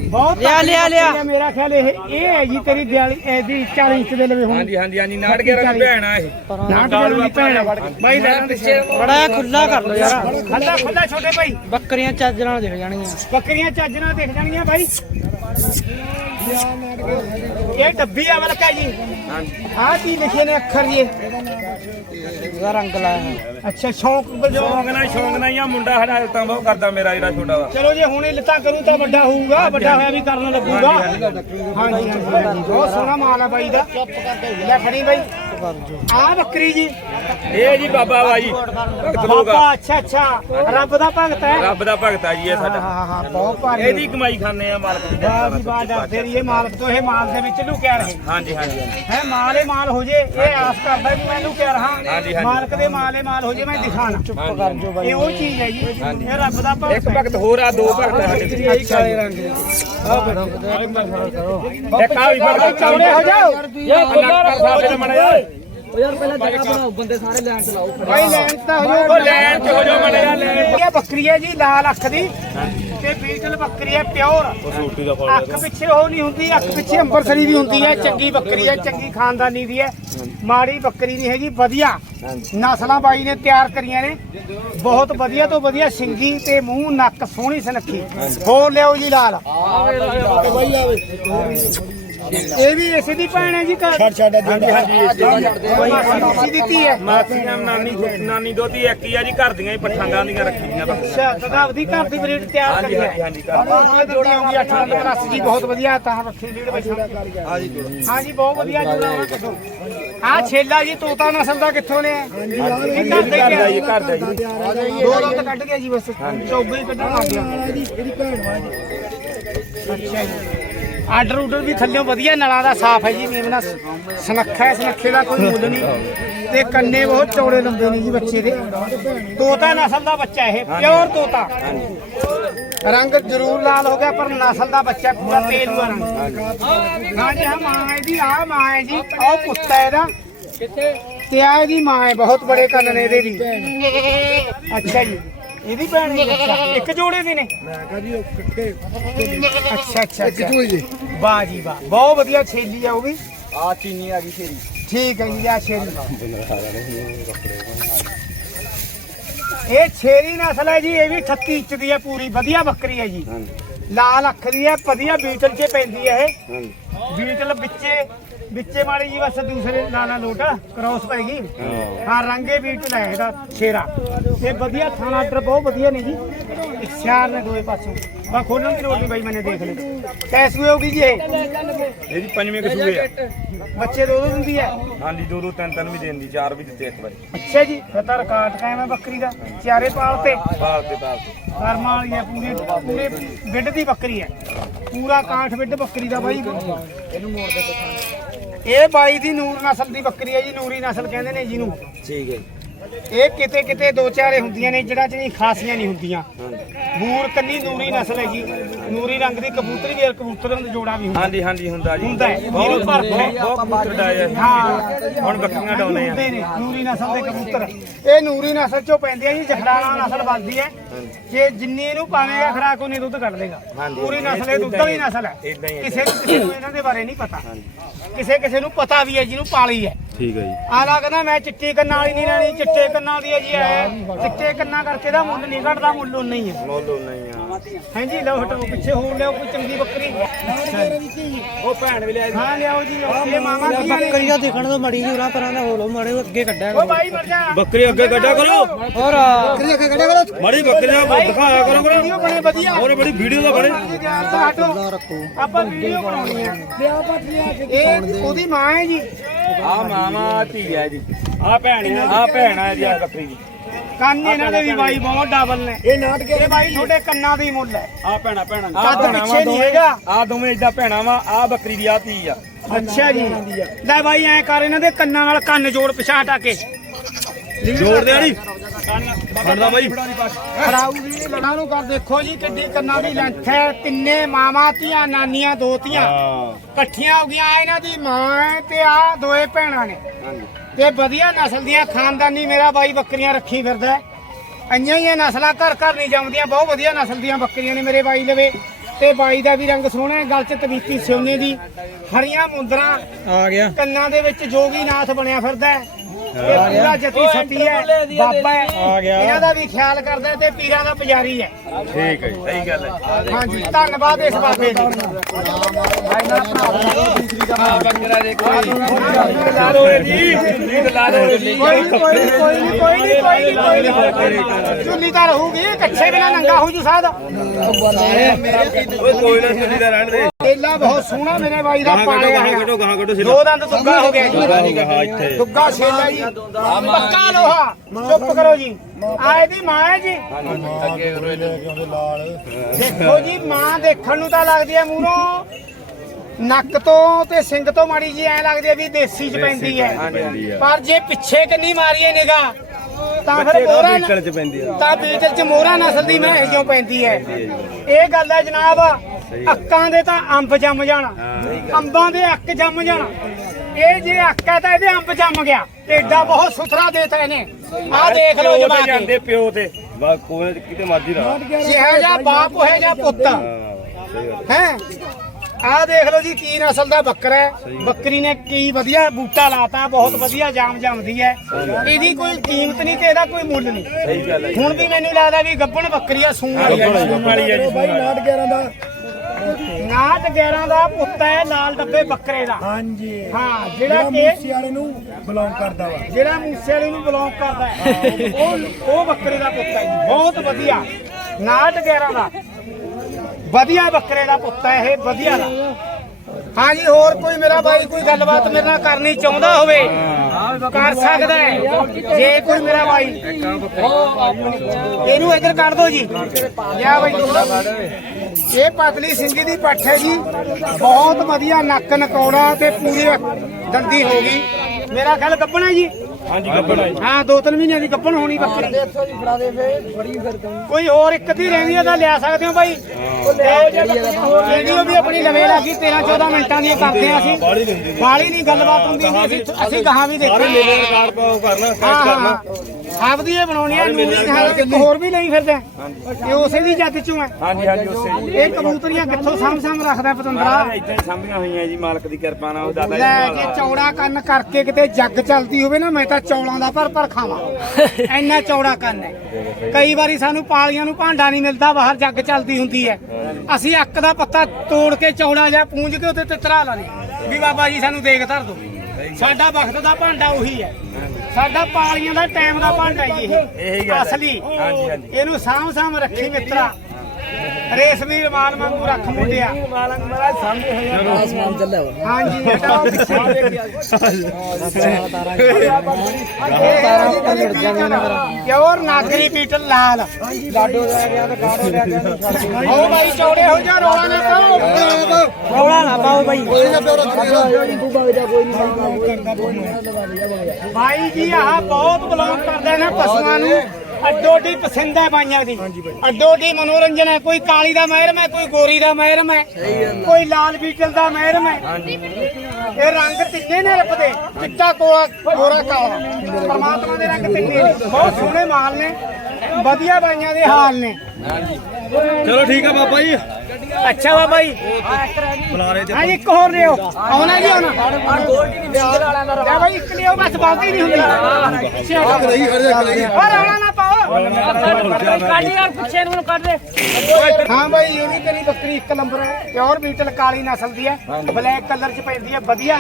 ਬਹੁਤ ਲਿਆ, ਲਿਆ, ਲਿਆ। ਮੇਰਾ ਖਿਆਲ ਇਹ। ਇਹ ਹੈ ਜੀ ਤੇਰੀ 42 ਇਹਦੀ 40 ਇੰਚ ਦੇ ਲਵੇ ਹੁਣ। ਹਾਂਜੀ ਹਾਂਜੀ ਹਾਂਜੀ ਨਾੜ ਗੇਰਾਂ ਦੀ ਭੈਣ ਆ ਇਹ। ਨਾਟ ਦੀ ਭੈਣ। ਬਾਈ ਲੈ ਪਿੱਛੇ ਬੜਾ ਖੁੱਲਾ ਕਰ ਲਓ ਯਾਰ। ਖੱਲਾ ਖੱਲਾ ਛੋਟੇ ਭਾਈ। ਬੱਕਰੀਆਂ ਚੱਜ ਨਾਲ ਦਿਖ ਜਾਣਗੀਆਂ। ਬੱਕਰੀਆਂ ਚੱਜ ਨਾਲ ਦਿਖ ਜਾਣਗੀਆਂ ਬਾਈ। ਇਹ ਡੱਬੀ ਆ ਮਲਕਾ ਜੀ। ਹਾਂਜੀ ਆਹ ਕੀ ਲਿਖੇ ਨੇ ਅੱਖਰ ਜੀ? ਉਹਦਾ ਰੰਗ ਲਾਇਆ ਹੋਇਆ। ਅੱਛਾ ਸ਼ੌਂਕ ਬਲਜੋ ਸ਼ੌਂਕ ਨਾਲ ਸ਼ੌਂਕ ਨਾਲ ਹੀ ਆ ਮੁੰਡਾ ਸਾਡਾ ਹਲਤਾਂ ਬਹੁਤ ਕਰਦਾ ਮੇਰਾ ਜਿਹੜਾ ਛੋਟਾ ਵਾ। ਚਲੋ ਜੇ ਹੁਣੇ ਲੱਤਾਂ ਕਰੂੰ ਤਾਂ ਵੱਡਾ ਹੋਊਗਾ ਵੱਡਾ ਹੋਇਆ ਵੀ ਕਰਨ ਲੱਗੂਗਾ। ਹਾਂਜੀ ਹਾਂਜੀ। ਬਹੁਤ ਸੋਹਣਾ ਮਾਲ ਆ ਬਾਈ ਦਾ। ਲੈ ਖੜੀ ਬਾਈ। ਆ ਬੱਕਰੀ ਜੀ। ਇਹ ਜੀ ਬਾਬਾ ਵਾ ਜੀ। ਭਗਤ ਲੋਕ ਆ। ਬਾਬਾ ਅੱਛਾ ਅੱਛਾ। ਰੱਬ ਦਾ ਭਗਤ ਹੈ। ਰੱਬ ਦਾ ਭਗਤ ਆ ਜੀ ਇਹ ਹਾਂ ਸਾਡਾ। ਹਾਂ ਹਾਂ ਬਹੁਤ ਭਾਰੀ। ਇਹਦੀ ਕਮਾਈ ਖਾਂਦੇ ਆ ਮਾਲਕ ਦੀ ਵਾਹ ਜੀ ਵਾਹ ਡਰਦੇ ਰਹੀਏ ਮਾਲਕ ਤੋਂ ਇਹ ਮਾਲ ਦੇ ਵਿੱਚ ਲੁਕਿਆ ਰਹੇ। ਹਾਂਜੀ ਹਾਂਜੀ ਹਾਂਜੀ। ਹੈ ਮਾਲ ਹੀ ਮਾਲ ਹੋ ਜੇ ਇਹ ਆਸ ਕਰਦਾ ਵੀ ਮੈਂ ਲੁਕਿਆ ਰਹਾ। ਹਾਂਜੀ, ਹਾਂਜੀ। ਮਾਲਕ ਦੇ ਮਾਲ ਹੀ ਮਾਲ ਹੋ ਜੇ ਮੈਂ ਦਿਖਾਣਾ। ਚੁੱਪ ਕਰ ਜੋ ਬਾਈ। ਇਹ ਉਹ ਚੀਜ਼ ਹੈ ਜੀ ਇਹ ਰੱਬ ਦਾ ਭਗਤ ਇੱਕ ਹੈ ਭਗਤ ਹੋਰ ਆ ਦੋ ਭਗਤ ਆ ਸਾਡੇ ਵਿੱਚ। ਇਹੀ ਕਾਲੇ ਰੰਗ ਦੇ ਇੱਕ ਆ ਵੀ ਭਗਤ ਚੌੜੇ ਹੋ ਜਾਓ। ਅਨੰਦਪੁਰ ਸਾਹਿਬ। ਦੇ ਮੜਾ ਜਾ ਭਾਈ ਲੈਣ ਤਾਂ ਹੋ ਜਾਓ ਉਹ ਲੈਣ ਚ ਹੋ ਮੜਾ ਜਾ ਲੈਣ ਇਹ ਬੱਕਰੀ ਹੈ ਜੀ ਲਾਲ ਅੱਖ ਦੀ। ਤੇ ਬੱਕਰੀ ਹੈ ਪਿਓਰ। ਅੱਖ ਪਿੱਛੇ ਉਹ ਨਹੀਂ ਹੁੰਦੀ ਅੱਖ ਪਿੱਛੇ ਅੰਬਰਸਰੀ ਵੀ ਹੁੰਦੀ ਹੈ ਚੰਗੀ ਬੱਕਰੀ ਹੈ ਚੰਗੀ ਖਾਨਦਾਨੀ ਦੀ ਹੈ। ਮਾੜੀ ਬੱਕਰੀ ਨਹੀਂ ਹੈਗੀ ਵਧੀਆ। ਨਸਲਾਂ ਬਾਈ ਨੇ ਤਿਆਰ ਕਰੀਆਂ ਨੇ। ਬਹੁਤ ਵਧੀਆ ਤੋਂ ਵਧੀਆ ਸਿੰਗੀ ਤੇ ਮੂੰਹ ਨੱਕ ਸੋਹਣੀ ਸੁਨੱਖੀ। ਹੋਰ ਲਿਆਓ ਜੀ ਲਾਲ। ਇਹ ਵੀ ਇਸੇ ਦੀ ਭੈਣ ਹੈ ਜੀ ਘਰ। ਛੱਡ ਛੱਡ ਹਾਂਜੀ ਹਾਂਜੀ ਮਾਸੀ ਦਿੱਤੀ ਹੈ। ਮਾਸੀਆਂ ਨਾਨੀ ਨਾਨੀ ਦੋਤੀ ਇੱਕ ਹੀ ਆ ਜੀ ਘਰ ਦੀਆਂ ਹੀ ਪੱਠਾਂ ਗਾਂ ਦੀਆਂ ਰੱਖੀਆਂ ਅੱਛਾ ਤਾਂ ਆਪਦੀ ਘਰ ਦੀ ਬਰੀਡ ਤਿਆਰ ਹਾਂਜੀ ਕਰੀ ਹਾਂਜੀ ਹੈ ਹਾਂਜੀ ਆਹ ਜੋੜੀ ਆਉਂਗੀ 8 ਨੰਬਰ ਰਸ ਜੀ ਬਹੁਤ ਵਧੀਆ ਤਾਂ ਰੱਖੀ ਲੀਡ ਵਿੱਚ ਹਾਂ ਜੀ ਬਹੁਤ ਵਧੀਆ ਜੋੜਾ ਵਾ ਕੱਢੋ ਆ ਛੇਲਾ ਜੀ ਤੋਤਾ ਨਸਲ ਦਾ ਕਿੱਥੋਂ ਨੇ ਇਹ ਘਰ ਦੇ ਘਰ ਦਾ ਹੀ ਜੀ ਆ। ਘਰ ਦਾ ਜੀ। ਦੋ ਦੰਦ ਕੱਢ ਗਿਆ ਜੀ ਬਸ। ਚੌਗੇ ਹੀ ਕੱਢਣ ਲੱਗ ਗਿਆ। ਇਹਦੀ ਭੈਣ ਵਾ ਜੀ ਅੱਛਾ ਜੀ। ਆਰਡਰ ਉਡਰ ਵੀ ਥੱਲਿਓਂ ਵਧੀਆ ਨਲਾਂ ਦਾ ਸਾਫ਼ ਹੈ ਜੀ ਮੇਮਨਾ ਸੁਨੱਖਾ ਹੈ ਸੁਨੱਖੇ ਦਾ ਕੋਈ ਮੁੱਲ ਨਹੀਂ। ਤੇ ਕੰਨੇ ਬਹੁਤ ਚੌੜੇ ਲੰਬੇ ਨੇ ਜੀ ਬੱਚੇ ਦੇ। ਤੋਤਾ ਨਸਲ ਦਾ ਬੱਚਾ ਇਹ ਪਿਓਰ ਤੋਤਾ। ਰੰਗ ਜ਼ਰੂਰ ਲਾਲ ਹੋ ਗਿਆ ਪਰ ਨਸਲ ਦਾ ਬੱਚਾ ਪੂਰਾ ਤੇਲੂਆ ਰੰਗ ਹਾਂ ਜੀ ਹਾਂ ਮਾਂ ਇਹਦੀ ਆ ਮਾਂ ਹੈ ਜੀ ਉਹ ਪੁੱਤ ਹੈ ਇਹਦਾ। ਤੇ ਆ ਇਹਦੀ ਮਾਂ ਹੈ ਬਹੁਤ ਬੜੇ ਕੰਨ ਨੇ ਇਹਦੇ ਵੀ। ਅੱਛਾ ਜੀ। ਇਹਦੀ ਭੈਣ ਹੈ ਅੱਛਾ ਇੱਕ ਜੋੜੇ ਦੇ ਨੇ। ਮੈਂ ਕਹਾਂ ਜੀ ਉਹ ਕੱਟੇ ਅੱਛਾ ਅੱਛਾ ਅੱਛਾ। ਕਿਤੋਂ ਜੀ ਵਾਹ ਜੀ ਵਾਹ। ਬਹੁਤ ਵਧੀਆ ਛੇਲੀ ਆ ਉਹ ਵੀ। ਆ ਚੀਨੀ ਆ ਗਈ ਸ਼ੇਰੀ ਠੀਕ ਹੈ ਜੀ ਆ ਛੇਰੀ ਇਹ ਛੇਰੀ ਨਸਲ ਹੈ ਜੀ ਇਹ ਵੀ 38 ਇੰਚ ਦੀ ਹੈ ਪੂਰੀ। ਵਧੀਆ ਬੱਕਰੀ ਹੈ ਜੀ। ਲਾਲ ਅੱਖ ਦੀ ਹੈ ਵਧੀਆ ਬੀਟਲ 'ਚ ਪੈਂਦੀ ਹੈ ਇਹ। ਬੀਟਲ ਵਿੱਚੇ ਵਿੱਚੇ ਮਾੜੀ ਜੀ ਬਸ ਦੂਸਰੇ ਨਾਲਾ ਲੋਟ ਕ੍ਰੋਸ ਪੈ ਗਈ। ਹਾਂ। ਰੰਗੇ ਬੀਟਲ ਹੈ ਇਹਦਾ ਛੇਰਾ। ਇਹ ਵਧੀਆ ਥਾਣਾ ਆਰਡਰ ਬਹੁਤ ਵਧੀਆ ਨੇ ਜੀ। ਇਖਸ਼ਾਰ ਨੇ ਦੋਏ ਪਾਸੋਂ। ਬਾ ਖੋਲਣ ਦੀ ਲੋੜ ਨਹੀਂ ਬਾਈ ਮੈਨੇ ਦੇਖ ਲਿਆ ਕੈਸੀ ਹੋਊਗੀ ਜੀ ਇਹ? ਇਹਦੀ ਪੰਜਵੇਂ ਕਸੂਏ ਆ? ਬੱਚੇ ਦੋ ਦੋ ਦਿੰਦੀ ਹੈ ਹਾਂਜੀ ਦੋ ਦੋ ਤਿੰਨ ਤਿੰਨ ਵੀ ਦੇਣ ਦੀ ਚਾਰ ਵੀ ਦਿੱਤੇ ਇੱਕ ਵਾਰੀ। ਅੱਛਾ ਜੀ ਫਿਰ ਤਾਂ ਰਿਕਾਰਡ ਕਾਇਮ ਹੈ ਬੱਕਰੀ ਦਾ। ਚਾਰੇ ਪਾਲ ਤੇ। ਬਾਪ ਦੇ ਬਾਪ ਦੇ। ਕਰਮਾਂ ਵਾਲੀ ਹੈ ਪੂਰੀ ਪੂਰੇ ਬਿੱਡ ਦੀ ਬੱਕਰੀ ਹੈ ਪੂਰਾ ਕਾਠ ਬਿੱਡ ਬੱਕਰੀ ਦਾ ਬਾਈ। ਇਹਨੂੰ ਮੋੜ ਦੇ ਇਹ ਬਾਈ ਦੀ ਨੂਰ ਨਸਲ ਦੀ ਬੱਕਰੀ ਹੈ ਜੀ, ਨੂਰੀ ਨਸਲ ਕਹਿੰਦੇ ਨੇ ਜੀ ਨੂੰ। ਠੀਕ ਹੈ ਜੀ। ਇਹ ਕਿਤੇ ਕਿਤੇ ਦੋ ਚਾਰੇ ਹੁੰਦੀਆਂ ਨੇ ਜਿਹੜਾ ਨਹੀਂ ਖਾਸੀਆਂ ਨਹੀਂ ਹੁੰਦੀਆਂ। ਬੂਰ ਕੱਲੀ ਨੂਰੀ ਨਸਲ ਹੈ ਜੀ ਨੂਰੀ ਰੰਗ ਦੀ ਕਬੂਤਰੀ ਵੀ ਕਬੂਤਰਾਂ ਦਾ ਜੋੜਾ ਵੀ ਹੁੰਦਾ ਹਾਂਜੀ ਹਾਂਜੀ ਹੁੰਦਾ ਜੀ। ਹੁੰਦਾ। ਬਹੁਤ। ਬਹੁਤ ਕਬੂਤਰ ਡਾਏ ਆ ਹਾਂ। ਹੁਣ ਬੱਕਰੀਆਂ ਡਾਉਨੇ ਆ। ਨੂਰੀ ਨਸਲ ਦੇ ਕਬੂਤਰ। ਇਹ ਨੂਰੀ ਨਸਲ ਚੋਂ ਪੈਂਦੇ ਆ ਜੀ ਜਖੜਾਣਾ ਨਸਲ ਵੱਧਦੀ ਹੈ। ਜੇ ਜਿੰਨੀ ਇਹਨੂੰ ਪਾਵੇਂਗਾ ਖਰਾਕ ਉਨੀ ਦੁੱਧ ਕੱਢ ਦੇਗਾ। ਪੂਰੀ ਨਸਲ ਇਹ ਦੁੱਧ ਵਾਲੀ ਨਸਲ ਹੈ। ਕਿਸੇ ਨੂੰ ਇਹਨਾਂ ਦੇ ਬਾਰੇ ਨਹੀਂ ਪਤਾ। ਕਿਸੇ ਕਿਸੇ ਨੂੰ ਪਤਾ ਵੀ ਹੈ ਜਿਹਨੂੰ ਪਾਲੀ ਹੈ। ਠੀਕ ਹੈ ਜੀ। ਆਲਾ ਕਹਿੰਦਾ ਮੈਂ ਚਿੱਟੀ ਕੰਨਾਂ ਵਾਲੀ ਨਹੀਂ ਲੈਣੀ ਚਿੱਟੇ ਕੰਨਾਂ ਦੀ ਹੈ। ਜੀ ਇਹ ਚਿੱਟੇ ਕੰਨਾਂ ਕਰਕੇ ਦਾ ਮੁੱਲ ਨਹੀਂ ਘਟਦਾ ਮੁੱਲ ਉਨਾ ਹੀ ਹੈ ਮੋਲੋ ਨਹੀਂ ਆ। ਹਾਂਜੀ ਲਓ ਹਟੋ ਪਿੱਛੇ ਹੋਰ ਲਿਆਓ ਕੋਈ ਚੰਗੀ ਬੱਕਰੀ। ਉਹ ਭੈਣ ਵੀ ਲਿਆ ਹਾਂ ਲਿਆਓ ਜੀ ਇਹ ਮਾਮਾ ਕੀ ਬੱਕਰੀਆਂ ਦੇਖਣ ਤੋਂ ਮੜੀ ਜੀ ਉਹਨਾਂ ਤਰ੍ਹਾਂ ਦਾ ਹੋਲੋ ਮਾੜੇ ਅੱਗੇ ਕੱਢਿਆ ਉਹ ਬਾਈ ਮਰ ਜਾ। ਬੱਕਰੀ ਅੱਗੇ ਕੱਢਿਆ ਕਰੋ। ਹੋਰ ਮਾੜੀ ਬੱਕਰੀਆਂ ਦਿਖਾਇਆ ਕਰੋ ਕਰੋ। ਵੀਡੀਓ ਬਣੇ ਵਧੀਆ। ਹੋਰ ਬੜੀ ਵੀਡੀਓ ਦਾ ਬਣੇ। ਆਪਾਂ ਵੀਡੀਓ ਬਣਾਉਣੀ ਹੈ ਇਹ ਉਹਦੀ ਮਾਂ ਹੈ ਜੀ। ਆ ਮਾਮਾ ਧੀ ਹੈ ਜੀ। ਆ ਭੈਣ ਆ। ਆ ਭੈਣ ਆ ਜੀ ਆਹ ਬੱਕਰੀ ਦੀ। ਕੰਨ ਇਹਨਾਂ ਦੇ ਵੀ ਬਾਈ ਬਹੁਤ ਡਬਲ ਨੇ। ਇਹ ਨਾਟਕ ਇਹ ਬਾਈ ਤੁਹਾਡੇ ਕੰਨਾਂ ਦੀ ਮੁੱਲ ਹੈ। ਆ ਭੈਣਾ ਭੈਣਾ ਕੱਦ ਪਿੱਛੇ ਨਹੀਂ ਹੈਗਾ। ਆ ਦੋਵੇਂ ਇਦਾਂ ਭੈਣਾ ਵਾ ਆ ਬੱਕਰੀ ਦੀ ਆ ਧੀ ਆ। ਅੱਛਾ ਜੀ। ਲੈ ਬਾਈ ਐ ਕਰ ਇਹਨਾਂ ਦੇ ਕੰਨਾਂ ਨਾਲ ਕੰਨ ਜੋੜ ਪਿਛਾਂ ਹਟਾ ਕੇ। ਜੋੜ ਦੇ ਨਹੀਂ ਫੜਦਾ ਬਾਈ। ਖਰਾਊ ਦੀ ਲੜਾ ਨੂੰ ਕਰ ਦੇਖੋ ਜੀ ਕਿੱਡੀ ਕੰਨਾਂ ਦੀ ਲੈਂਥ ਹੈ। ਤਿੰਨੇ ਮਾਵਾਂ ਧੀਆਂ ਨਾਨੀਆਂ ਦੋ ਧੀਆਂ। ਹਾਂ। ਇਕੱਠੀਆਂ ਹੋ ਗਈਆਂ ਇਹਨਾਂ ਦੀ ਮਾਂ ਤੇ ਆ ਦੋਏ ਭੈਣਾਂ ਨੇ। ਤੇ ਵਧੀਆ ਨਸਲ ਦੀਆਂ ਖਾਨਦਾਨੀ ਮੇਰਾ ਬਾਈ ਬੱਕਰੀਆਂ ਰੱਖੀ ਫਿਰਦਾ ਹੈ। ਅੰਨੀਆਂ ਹੀ ਇਹ ਨਸਲਾਂ ਘਰ ਘਰ ਨਹੀਂ ਜੰਮਦੀਆਂ ਬਹੁਤ ਵਧੀਆ ਨਸਲ ਦੀਆਂ ਬੱਕਰੀਆਂ ਨੇ ਮੇਰੇ ਬਾਈ ਲਵੇ। ਤੇ ਬਾਈ ਦਾ ਵੀ ਰੰਗ ਸੋਹਣਾ ਹੈ ਗਲ 'ਚ ਤਬੀਤੀ ਸੋਨੇ ਦੀ। ਹਰੀਆਂ ਮੁੰਦਰਾਂ ਆ ਗਿਆ। ਕੰਨਾਂ ਦੇ ਵਿੱਚ ਜੋਗੀ ਨਾਥ ਬਣਿਆ ਫਿਰਦਾ ਹੈ। ਇਹ ਪੂਰਾ ਜਤੀ ਸਤੀ ਹੈ ਬਾਬਾ ਹੈ। ਆ ਗਿਆ। ਇਹਨਾਂ ਦਾ ਵੀ ਖਿਆਲ ਕਰਦਾ ਹੈ ਤੇ ਪੀਰਾਂ ਦਾ ਪੁਜਾਰੀ ਹੈ। ਠੀਕ ਹੈ ਜੀ, ਸਹੀ ਗੱਲ ਹੈ। ਹਾਂਜੀ ਧੰਨਵਾਦ ਇਸ ਬਾਬੇ ਦੀ ਬੱਕਰਾ ਦੇਖੋ ਲਾ ਦੋ ਜੀ। ਨੀਂਦ ਲਾ ਦੋ ਜੀ ਕੋਈ ਨੀ, ਕੋਈ ਨੀ, ਕੋਈ ਨੀ, ਕੋਈ ਨੀ, ਕੋਈ ਨੀ, ਕੋਈ ਨੀ। ਚੁੰਨੀ ਤਾਂ ਰਹੂਗੀ ਕੱਛੇ ਬਿਨਾ ਨੰਗਾ ਹੋ ਜੂ ਸਾਧ ਓਏ ਕੋਈ ਨਾ ਸੁਣੀ ਦਾ ਰਹਿਣ ਦੇ। ਮੇਲਾ ਬਹੁਤ ਸੋਹਣਾ ਮੇਰੇ ਬਾਈ ਦਾ ਪਾਲਿਆ ਹੈ ਗਾਹਾਂ ਕੱਢੋ ਦੋ ਦੰਦ ਦੁੱਗਾ ਹੋ ਗਿਆ ਜੀ। ਦੁੱਗਾ ਛੇਲਾ ਜੀ। ਪੱਕਾ ਲੋਹਾ। ਚੁੱਪ ਕਰੋ ਜੀ। ਆਏ ਦੀ ਮਾਂ ਹੈ ਜੀ। ਦੇਖੋ ਜੀ ਮਾਂ ਦੇਖਣ ਨੂੰ ਤਾਂ ਲੱਗਦੀ ਹੈ ਮੂਰੋਂ। ਨੱਕ ਤੋਂ ਤੇ ਸਿੰਘ ਤੋਂ ਮਾੜੀ ਜੀ ਐ ਲੱਗਦੀ ਹੈ ਵੀ ਦੇਸੀ ਚ ਪੈਂਦੀ ਹੈ। ਪਰ ਜੇ ਪਿੱਛੇ ਕੰਨੀ ਮਾਰੀਏ ਨਿਗਾ ਤਾਂ ਫਿਰ ਮੋਹਰਾ ਬੀਟਲ ਚ ਪੈਂਦੀ ਆ ਤਾਂ ਬੀਟਲ ਚ ਮੋਹਰਾ ਨਸਲ ਦੀ ਮੈਂ ਕਿਉਂ ਪੈਂਦੀ ਹੈ। ਇਹ ਗੱਲ ਹੈ ਜਨਾਬ ਅੱਕਾਂ ਦੇ ਤਾਂ ਅੰਬ ਜੰਮ ਜਾਣਾ। ਅੰਬਾਂ ਦੇ ਅੱਕ ਜੰਮ ਜਾਣਾ। ਇਹ ਜੇ ਅੱਕ ਹੈ ਤਾਂ ਇਹਦੇ ਅੰਬ ਜੰਮ ਗਿਆ। ਏਡਾ ਬਹੁਤ ਸੁਥਰਾ ਦੇਤਾ ਇਹਨੇ। ਆਹ ਦੇਖ ਲਓ ਜਮਾ ਜਾਂਦੇ ਪਿਓ ਤੇ। ਬਾ ਕੋਈ ਕਿਤੇ ਮਰਜ਼ੀ ਰਾ ਜਿਹੋ ਜਿਹਾ ਬਾਪ ਹੋਏ ਜਾਂ ਪੁੱਤ। ਹੈ? ਆਹ ਦੇਖ ਲਓ ਜੀ ਕੀ ਨਸਲ ਦਾ ਬੱਕਰਾ ਹੈ। ਬੱਕਰੀ ਨੇ ਕੀ ਵਧੀਆ ਬੂਟਾ ਲਾਤਾ ਬਹੁਤ ਵਧੀਆ ਜਾਮ ਜੰਮਦੀ ਹੈ। ਇਹਦੀ ਕੋਈ ਕੀਮਤ ਨਹੀਂ ਤੇ ਇਹਦਾ ਕੋਈ ਮੁੱਲ ਨਹੀਂ। ਸਹੀ ਗੱਲ ਹੈ। ਹੁਣ ਵੀ ਮੈਨੂੰ ਲੱਗਦਾ ਵੀ ਗੱਬਣ ਬੱਕਰੀ ਆ ਸੂਣ ਵਾਲੀ ਹੈ। ਸੂਣ ਵਾਲੀ ਹੈ ਜੀ, ਬਾਈ ਨਾਟ 11 ਦਾ। ਨਾਟ 11 ਦਾ ਪੁੱਤ ਹੈ ਲਾਲ ਡੱਬੇ ਬੱਕਰੇ ਦਾ। ਹਾਂਜੀ। ਹਾਂ ਜਿਹੜਾ ਜਿਹੜਾ ਕਿ ਮੂਸੇ ਵਾਲੇ ਨੂੰ ਬਿਲੋਂਗ ਕਰਦਾ ਵਾ। ਜਿਹੜਾ ਮੂਸੇ ਵਾਲੇ ਨੂੰ ਬਿਲੋਂਗ ਕਰਦਾ ਹੈ। ਉਹ ਉਹ ਬੱਕਰੇ ਦਾ ਪੁੱਤ ਹੈ ਜੀ ਬਹੁਤ ਵਧੀਆ। ਨਾਟ 11 ਦਾ। ਵਧੀਆ ਬੱਕਰੇ ਦਾ ਪੁੱਤ ਹੈ ਇਹ, ਵਧੀਆ ਦਾ। ਹਾਂਜੀ ਹੋਰ ਕੋਈ ਮੇਰਾ ਬਾਈ, ਕੋਈ ਗੱਲਬਾਤ ਮੇਰੇ ਨਾਲ ਕਰਨੀ ਚਾਹੁੰਦਾ ਹੋਵੇ? ਕਰ ਸਕਦਾ ਹੈ। ਜੇ ਕੋਈ ਮੇਰਾ ਬਾਈ। ਇਹਨੂੰ ਇੱਧਰ ਕੱਢ ਦਿਓ ਜੀ। ਲਿਆ ਬਾਈ। ਇਹ ਪਤਲੀ ਸਿੰਘੀ ਦੀ ਪੱਠ ਹੈ ਜੀ। ਬਹੁਤ ਵਧੀਆ ਨੱਕ ਨਕੌੜਾ ਤੇ ਪੂਰੀ ਦੰਦੀ ਹੋ ਗਈ। ਮੇਰਾ ਖਿਆਲ ਗੱਬਣਾ ਜੀ। ਹਾਂਜੀ ਗੱਬੜ ਆਈ ਹਾਂ ਦੋ ਤਿੰਨ ਮਹੀਨਿਆਂ ਦੀ ਗੱਭਣ ਹੋਣੀ ਬੱਕਰੀ ਕੋਈ ਹੋਰ ਇੱਕ ਦੀ ਰਹਿੰਦੀ ਆ ਤਾਂ ਲਿਆ ਸਕਦੇ ਹੋ ਬਾਈ। ਵੀਡੀਓ ਵੀ ਆਪਣੀ ਲਵੇ ਲੱਗੀ 13 14 ਮਿੰਟਾਂ ਦੀ ਕਰਦੇ ਆ ਅਸੀਂ। ਬਾਲੀ ਨਹੀਂ ਗੱਲਬਾਤ ਹੁੰਦੀ ਨਹੀਂ ਅਸੀਂ ਅਸੀਂ ਗਾਹਾਂ ਵੀ ਕਰਨਾ ਹਾਂ ਸਭ ਦੀ ਇਹ ਬਣਾਉਣੀ ਆ ਨੂਰੀ ਖਾਨ ਇੱਕ ਹੋਰ ਵੀ ਲਈ ਫਿਰਦਾ। ਇਹ ਉਸੇ ਦੀ ਜੱਤ ਚੋਂ ਹੈ। ਹਾਂਜੀ ਹਾਂਜੀ ਉਸੇ ਜੀ ਇਹ ਕਬੂਤਰੀਆਂ ਕਿੱਥੋਂ ਸਾਂਭ ਸਾਂਭ ਰੱਖਦਾ ਪਤੰਦਰਾ? ਹੀ ਸਾਂਭੀਆਂ ਹੋਈਆਂ ਜੀ ਮਾਲਕ ਦੀ ਕਿਰਪਾ ਨਾਲ ਉਹ ਦਾਦਾ ਜੀ ਲੈ ਕੇ ਚੌੜਾ ਕੰਨ ਕਰਕੇ ਕਿਤੇ ਜੱਗ ਚੱਲਦੀ ਹੋਵੇ ਨਾ ਮੈਂ ਤਾਂ ਚੌਲਾਂ ਦਾ ਭਰ ਭਰ ਖਾਵਾਂ। ਇੰਨਾ ਚੌੜਾ ਕੰਨ ਹੈ। ਕਈ ਵਾਰੀ ਸਾਨੂੰ ਪਾਲੀਆਂ ਨੂੰ ਭਾਂਡਾ ਨਹੀਂ ਮਿਲਦਾ ਬਾਹਰ ਜੱਗ ਚੱਲਦੀ ਹੁੰਦੀ ਹੈ। ਅਸੀਂ ਅੱਕ ਦਾ ਪੱਤਾ ਤੋੜ ਕੇ ਚੌੜਾ ਜਿਹਾ ਪੂੰਝ ਕੇ ਉੱਤੇ ਤਿਤਰਾ ਲਾਣੇ ਵੀ ਬਾਬਾ ਜੀ ਸਾਨੂੰ ਦੇਖ ਧਰ ਦੋ ਸਾਡਾ ਵਕਤ ਦਾ ਭਾਂਡਾ ਉਹੀ ਹੈ। ਸਾਡਾ ਪਾਲੀਆਂ ਦਾ ਟਾਈਮ ਦਾ ਭਾਂਡਾ ਜੀ ਇਹੀ। ਇਹ ਗੱਲ ਹੈ। ਅਸਲੀ। ਇਹਨੂੰ ਸਾਂਭ ਸਾਂਭ ਰੱਖੀ ਮਿੱਤਰਾ। ਰੇਸ਼ਮੀ ਰਮਾਨ ਵਾਂਗੂ ਰੱਖ ਮੁੰਡਿਆ। ਮਾਲਕ ਮਹਾਰਾਜ ਸਾਂਭੇ ਹੋਈਆਂ ਹਾਂਜੀ ਹਟਾਓ ਪਿਓਰ ਨਾਗਰੀ ਪੀਟਲ ਲਾਲ। ਲਾਡੋ ਲੈ ਗਿਆ ਤੇ ਕਾੜੋ ਲੈ ਗਿਆ ਹੋ ਬਾਈ ਚੌੜੇ ਹੋ ਜਾ ਰੋਲਾ ਨਾ ਪਾਓ। ਰੋਲਾ ਨਾ ਪਾਓ ਬਾਈ। ਬਾਈ ਜੀ ਆਹ ਬਹੁਤ ਬਲੌਂਗ ਕਰਦਾ ਨਾ ਪਸ਼ੂਆਂ ਨੂੰ। ਅੱਡੋ ਅੱਡੀ ਪਸੰਦ ਹੈ ਬਾਈਆਂ ਦੀ। ਅੱਡੋ ਅੱਡੀ ਮਨੋਰੰਜਨ ਹੈ ਕੋਈ ਕਾਲੀ ਦਾ ਮਹਿਰਮ ਹੈ ਕੋਈ ਗੋਰੀ ਦਾ ਮਹਿਰਮ ਹੈ ਕੋਈ ਲਾਲ ਬੀਟਲ ਦਾ ਮਹਿਰਮ ਹੈ। ਇਹ ਰੰਗ ਤਿੰਨੇ ਨੇ ਰੱਬਦੇ ਚਿੱਟਾ ਕੋਲਾ ਗੋਰਾ ਕਾਲਾ। ਪਰਮਾਤਮਾ ਦੇ ਰੰਗ ਤਿੰਨੇ ਨੇ। ਬਹੁਤ ਸੋਹਣੇ ਮਾਲ ਨੇ ਵਧੀਆ ਬਾਈਆਂ ਦੇ ਹਾਲ ਨੇ। ਚਲੋ ਠੀਕ ਆ ਬਾਬਾ ਜੀ। ਅੱਛਾ ਬਾਬਾ ਜੀ। ਹਾਂ ਜੀ, ਇੱਕ ਹੋਰ ਲਿਓ। ਆਉਣਾ ਜੀ ਆਉਣਾ ਲੈ ਬਾਈ ਇੱਕ ਲਿਓ ਬਸ ਹੀ ਨਹੀਂ ਹੁੰਦੀ। ਹੋਰ ਆਉਣਾ ਨਾ ਕੱਢ ਯਾਰ ਪਿੱਛੇ ਨੂੰ ਕੱਢ ਦੇ ਹਾਂ ਬਾਈ ਇਹ ਵੀ ਤੇਰੀ ਬੱਕਰੀ ਇੱਕ ਨੰਬਰ ਹੈ। ਪਿਓਰ ਬੀਟਲ ਕਾਲੀ ਨਸਲ ਦੀ ਹੈ। ਬਲੈਕ ਕਲਰ ਚ ਪੈਂਦੀ ਹੈ। ਵਧੀਆ।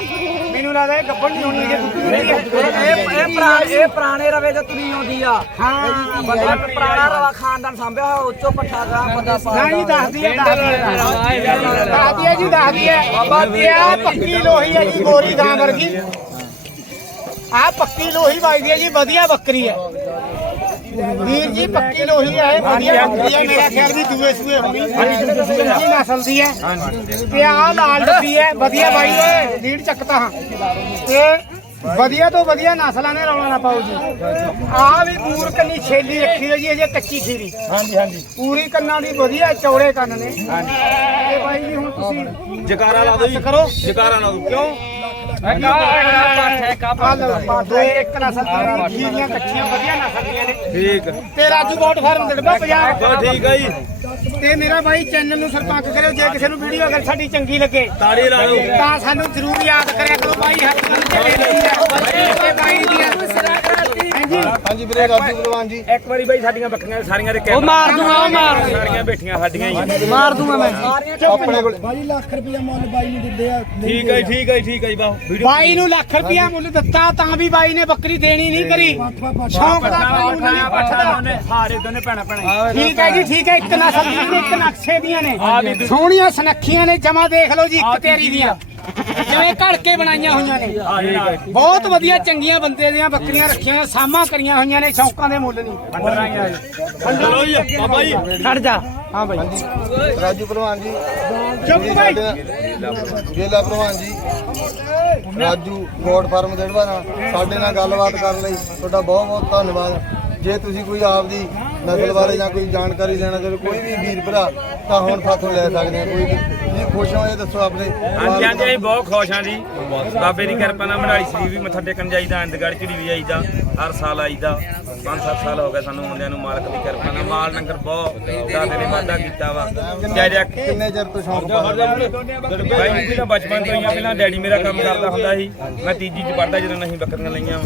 ਮੈਨੂੰ ਲੱਗਦਾ ਇਹ ਗੱਬਣ ਨਹੀਂ ਹੋਣੀ ਇਹ ਇਹ ਇਹ ਪੁਰਾਣੇ ਇਹ ਪੁਰਾਣੇ ਰਵੇ ਤੇ ਤੁਰੀ ਆਉਂਦੀ ਆ। ਹਾਂ। ਬੰਦਾ ਪੁਰਾਣਾ ਰਵਾ ਖਾਨਦਾਨ ਸੰਭਿਆ ਹੋਇਆ ਉੱਚੋ ਪੱਠਾ ਦਾ ਬੰਦਾ ਪਾ ਨਾ ਜੀ ਦੱਸਦੀ ਹੈ ਦੱਸਦੀ ਹੈ। ਦੱਸਦੀ ਹੈ ਜੀ ਦੱਸਦੀ ਹੈ। ਬਾਬਾ ਜੀ ਆ ਪੱਕੀ ਲੋਹੀ ਹੈ ਜੀ ਗੋਰੀ ਗਾਂ ਵਰਗੀ। ਆ ਪੱਕੀ ਲੋਹੀ ਵੱਜਦੀ ਹੈ ਜੀ ਵਧੀਆ ਬੱਕਰੀ ਹੈ। ਵੀਰ ਜੀ ਪੱਕੀ ਲੋਹੀ ਹੈ ਵਧੀਆ ਬੱਕਰੀ ਹੈ ਮੇਰਾ ਖਿਆਲ ਵੀ ਦੂਏ ਸੂਏ ਹੋਣੀ ਚੰਗੀ ਨਸਲ ਦੀ ਹੈ ਤੇ ਆ ਲਾਲ ਡੱਬੀ ਹੈ ਵਧੀਆ ਬਾਈ ਓਏ ਲੀਡ ਚੱਕਦਾ ਹਾਂ। ਤੇ ਵਧੀਆ ਤੋਂ ਵਧੀਆ ਨਸਲਾਂ ਨੇ ਰੌਲਾ ਨਾ ਪਾਓ ਜੀ। ਆ ਵੀ ਪੂਰ ਕੰਨੀ ਛੇਲੀ ਰੱਖੀ ਹੈ ਜੀ ਕੱਚੀ ਖੀਰੀ। ਹਾਂਜੀ ਹਾਂਜੀ। ਪੂਰੀ ਕੰਨਾਂ ਦੀ ਵਧੀਆ ਚੌੜੇ ਕੰਨ ਨੇ। ਤੇ ਬਾਈ ਜੀ ਹੁਣ ਤੁਸੀਂ ਜਕਾਰਾ ਲਾ ਦਿਓ ਜੀ। ਕਰੋ। ਜਕਾਰਾ ਲਾ ਦਿਓ। ਕਿਉਂ? ਇੱਕ ਨਸਲ ਦੀਆਂ ਕੱਚੀਆਂ ਵਧੀਆ ਨਸਲ ਦੀਆਂ ਨੇ ਠੀਕ ਤੇ ਰਾਜੂ ਬੋਟ ਫਾਰਮ ਦੜਬਾ ਪੰਜਾਬ ਚਲੋ ਠੀਕ ਆ ਜੀ ਤੇ ਮੇਰਾ ਬਾਈ ਚੈਨਲ ਨੂੰ ਸਰਪੰਚ ਕਰਿਓ ਜੇ ਕਿਸੇ ਨੂੰ ਵੀਡੀਓ ਅਗਰ ਸਾਡੀ ਚੰਗੀ ਲੱਗੇ ਤਾੜੀ ਲਾ ਦਿਓ ਤਾਂ ਸਾਨੂੰ ਜ਼ਰੂਰ ਯਾਦ ਕਰਿਆ ਕਰੋ ਬਾਈ ਹਰ ਗੱਲ ਤੇ ਬੇਨਤੀ ਹੈ ਤੇ ਬਾਈ ਦੀ ਹਾਂਜੀ ਹਾਂਜੀ ਵੀਰੇ ਰਾਜੂ ਭਲਵਾਨ ਜੀ। ਇੱਕ ਵਾਰੀ ਬਾਈ ਸਾਡੀਆਂ ਬੱਕਰੀਆਂ ਸਾਰੀਆਂ ਦੇ ਉਹ ਮਾਰ ਦੂੰਗਾ ਉਹ ਮਾਰ ਸਾਰੀਆਂ ਬੈਠੀਆਂ ਸਾਡੀਆਂ ਹੀ। ਮਾਰ ਦੂੰਗਾ ਮੈਂ। ਆਪਣੇ ਕੋਲ ਬਾਈ ਲੱਖ ਰੁਪਇਆ ਮੁੱਲ ਬਾਈ ਨੂੰ ਦਿੰਦੇ ਆ ਠੀਕ ਹੈ ਠੀਕ ਹੈ ਠੀਕ ਹੈ ਬਾ ਬਾਈ ਨੂੰ ਲੱਖ ਰੁਪਇਆ ਮੁੱਲ ਦਿੱਤਾ ਤਾਂ ਵੀ ਬਾਈ ਨੇ ਬੱਕਰੀ ਦੇਣੀ ਨਹੀਂ ਕਰੀ। ਸ਼ੌਂਕ ਦਾ ਨਹੀਂ ਹਾਰੇ ਦੋਨੇ ਠੀਕ ਹੈ ਜੀ ਠੀਕ ਹੈ ਇੱਕ ਨਸਲ ਦੀਆਂ ਨੇ ਇੱਕ ਨਕਸ਼ੇ ਦੀਆਂ ਨੇ। ਸੋਹਣੀਆਂ ਸੁਨੱਖੀਆਂ ਨੇ ਜਮਾ ਦੇਖ ਲਓ ਜੀ ਇੱਕ ਤੇਰੀ ਦੀਆਂ। ਜਿਵੇਂ ਘੜ ਕੇ ਬਣਾਈਆਂ ਹੋਈਆਂ ਨੇ। ਬਹੁਤ ਵਧੀਆ ਚੰਗੀਆਂ ਬੰਦੇ ਦੀਆਂ ਬੱਕਰੀਆਂ ਰੱਖੀਆਂ ਹੋਈਆਂ, ਸਾਮਾਂ ਕਰੀਆਂ ਹੋਈਆਂ ਨੇ ਸ਼ੌਂਕਾਂ ਦੇ ਮੁੱਲ ਨਹੀਂ। ਚਲੋ ਜੀ ਬਾਬਾ ਜੀ। ਖੜ ਜਾ। ਹਾਂ ਬਾਈ। ਰਾਜੂ ਭਲਵਾਨ ਜੀ। ਚੁੱਪ ਜੀ ਬਾਈ। ਸਾਡੇ ਨਾਲ- ਗੇਲਾ ਭਲਵਾਨ ਜੀ। ਰਾਜੂ ਗੋਡ ਫਾਰਮ ਨਾਲ ਸਾਡੇ ਨਾਲ ਗੱਲਬਾਤ ਕਰਨ ਲਈ ਤੁਹਾਡਾ ਬਹੁਤ ਬਹੁਤ ਧੰਨਵਾਦ। ਜੇ ਤੁਸੀਂ ਕੋਈ ਆਪਦੀ ਨਸਲ ਬਾਰੇ ਜਾਂ ਕੋਈ ਜਾਣਕਾਰੀ ਲੈਣਾ ਚਾਹੋ ਕੋਈ ਵੀ ਵੀਰ ਭਰਾ ਤਾਂ ਹੁਣ ਸਾਥੋਂ ਲੈ ਸਕਦੇ ਆ ਕੋਈ ਵੀ। ਜੀ ਖੁਸ਼ ਹੋ ਇਹ ਦੱਸੋ ਆਪਣੇ ਹਾਂਜੀ ਹਾਂਜੀ ਅਸੀਂ ਬਹੁਤ ਖੁਸ਼ ਹਾਂ ਜੀ। ਬਾਬੇ ਦੀ ਕਿਰਪਾ ਨਾਲ ਮੜਾਈ ਸ਼ਰੀਫ ਵੀ ਮੱਥਾ ਟੇਕਣ ਜਾਈਦਾ ਅੰਦਗੜ ਝੜੀ ਵੀ ਜਾਈਦਾ ਹਰ ਸਾਲ ਆਈਦਾ। 5-7 ਸਾਲ ਹੋ ਗਏ ਸਾਨੂੰ ਮੁੰਡਿਆਂ ਨੂੰ ਮਾਲਕ ਦੀ ਕਿਰਪਾ ਨਾਲ। ਮਾਲ ਨੰਗਰ ਬਹੁਤ ਦਾਦੇ ਨੇ ਵਾਧਾ ਕੀਤਾ ਵਾ। ਜੈ ਜੈ ਕਿੰਨੇ ਚਿਰ ਤੋਂ ਸ਼ੌਂਕ ਭਾਈ ਜੀ ਪਹਿਲਾਂ ਬਚਪਨ ਤੋਂ ਹੀ ਆ ਪਹਿਲਾਂ ਡੈਡੀ ਮੇਰਾ ਕੰਮ ਕਰਦਾ ਹੁੰਦਾ ਸੀ। ਮੈਂ ਤੀਜੀ ਚ ਪੜਦਾ ਜਦੋਂ ਅਸੀਂ ਬੱਕਰੀਆਂ ਲਈਆਂ।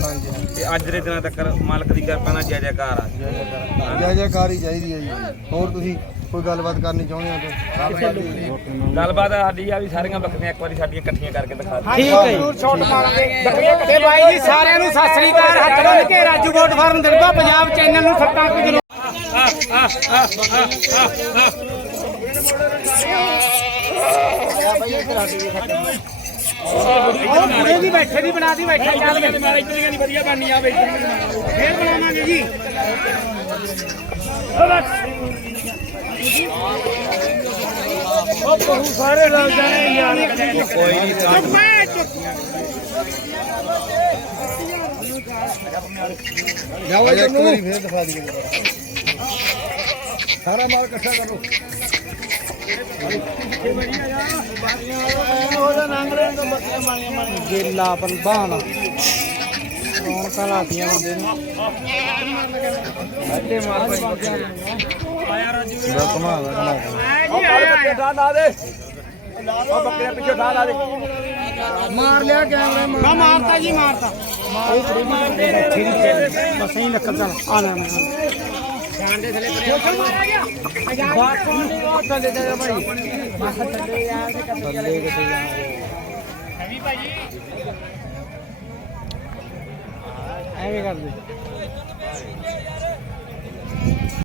ਤੇ ਅੱਜ ਦੇ ਦਿਨਾਂ ਤੱਕ ਮਾਲਕ ਦੀ ਕਿਰਪਾ ਨਾਲ ਜੈ ਜੈਕਾਰ ਆ। ਜੈ ਜੈਕਾਰ ਹੀ ਚਾਹੀਦੀ ਹੈ ਜੀ। ਹੋਰ ਤੁਸੀਂ? ਕੋਈ ਗੱਲਬਾਤ ਕਰਨੀ ਚਾਹੁੰਦੇ ਹੋ ਤਾਂ? ਗੱਲਬਾਤ ਸਾਡੀ ਆ ਵੀ ਸਾਰੀਆਂ ਬੱਕਰੀਆਂ ਇੱਕ ਵਾਰੀ ਸਾਡੀਆਂ ਇਕੱਠੀਆਂ ਕਰਕੇ ਦਿਖਾ ਦਿਓ। ਠੀਕ ਹੈ ਜ਼ਰੂਰ ਛੋਟ ਮਾਰਾਂਗੇ। ਤੇ ਬਾਈ ਜੀ ਸਾਰਿਆਂ ਨੂੰ ਸਤਿ ਸ੍ਰੀ ਅਕਾਲ। ਹੱਥ ਬੰਨ ਕੇ Raju goat farm Dirba Punjab channel ਨੂੰ ਸੱਟਾਂ ਕੁ ਜਰੂਰ ਉਹ ਕੁੜੇ ਦੀ ਬੈਠੇ ਦੀ ਬਣਾ ਦੀ ਬੈਠੇ ਚੱਲ ਵੇ ਮਾਰੇ ਕਿੰਨੀਆਂ ਦੀ ਵਧੀਆ ਬਣਨੀ ਆ ਬਈ ਫੇਰ ਬਣਾਵਾਂਗੇ ਜੀ। ਸਾਰੇ ਲੱਗ ਜਾਣੇ ਯਾਰ ਕੋਈ ਨਹੀਂ ਚੁੱਪ ਮੈਂ ਚੁੱਪ ਜਾਓ ਇੱਕ ਵਾਰੀ ਫੇਰ ਦਿਖਾ ਦਈਏ ਸਾਰਾ ਮਾਲ ਇਕੱਠਾ ਕਰੋ। ਗੇਲਾ ਪ੍ਰਧਾਨ ਰੌਣਕਾਂ ਲਾਤੀਆਂ ਹੁੰਦੇ ਨੇ। ਅੱਡੇ ਮਾਰ ਬਾਈ ਬੜਾ ਕਮਾਲ ਹੈ ਬੱਕਰੇ ਢਾ ਲਾ ਦੇ। ਉਹ ਬੱਕਰੇ ਪਿੱਛੇ ਢਾ ਲਾ ਦੇ। ਮਾਰ ਲਿਆ ਕੈਮਰੇ ਮੈਂ ਮਾਰਤਾ ਜੀ ਮਾਰਤਾ। ਬਸ ਹੀ ਨਿਕਲ ਚੱਲ ਆ ਲੈ ਮੈਂ। ਐਵੇਂ ਕਰਦੇ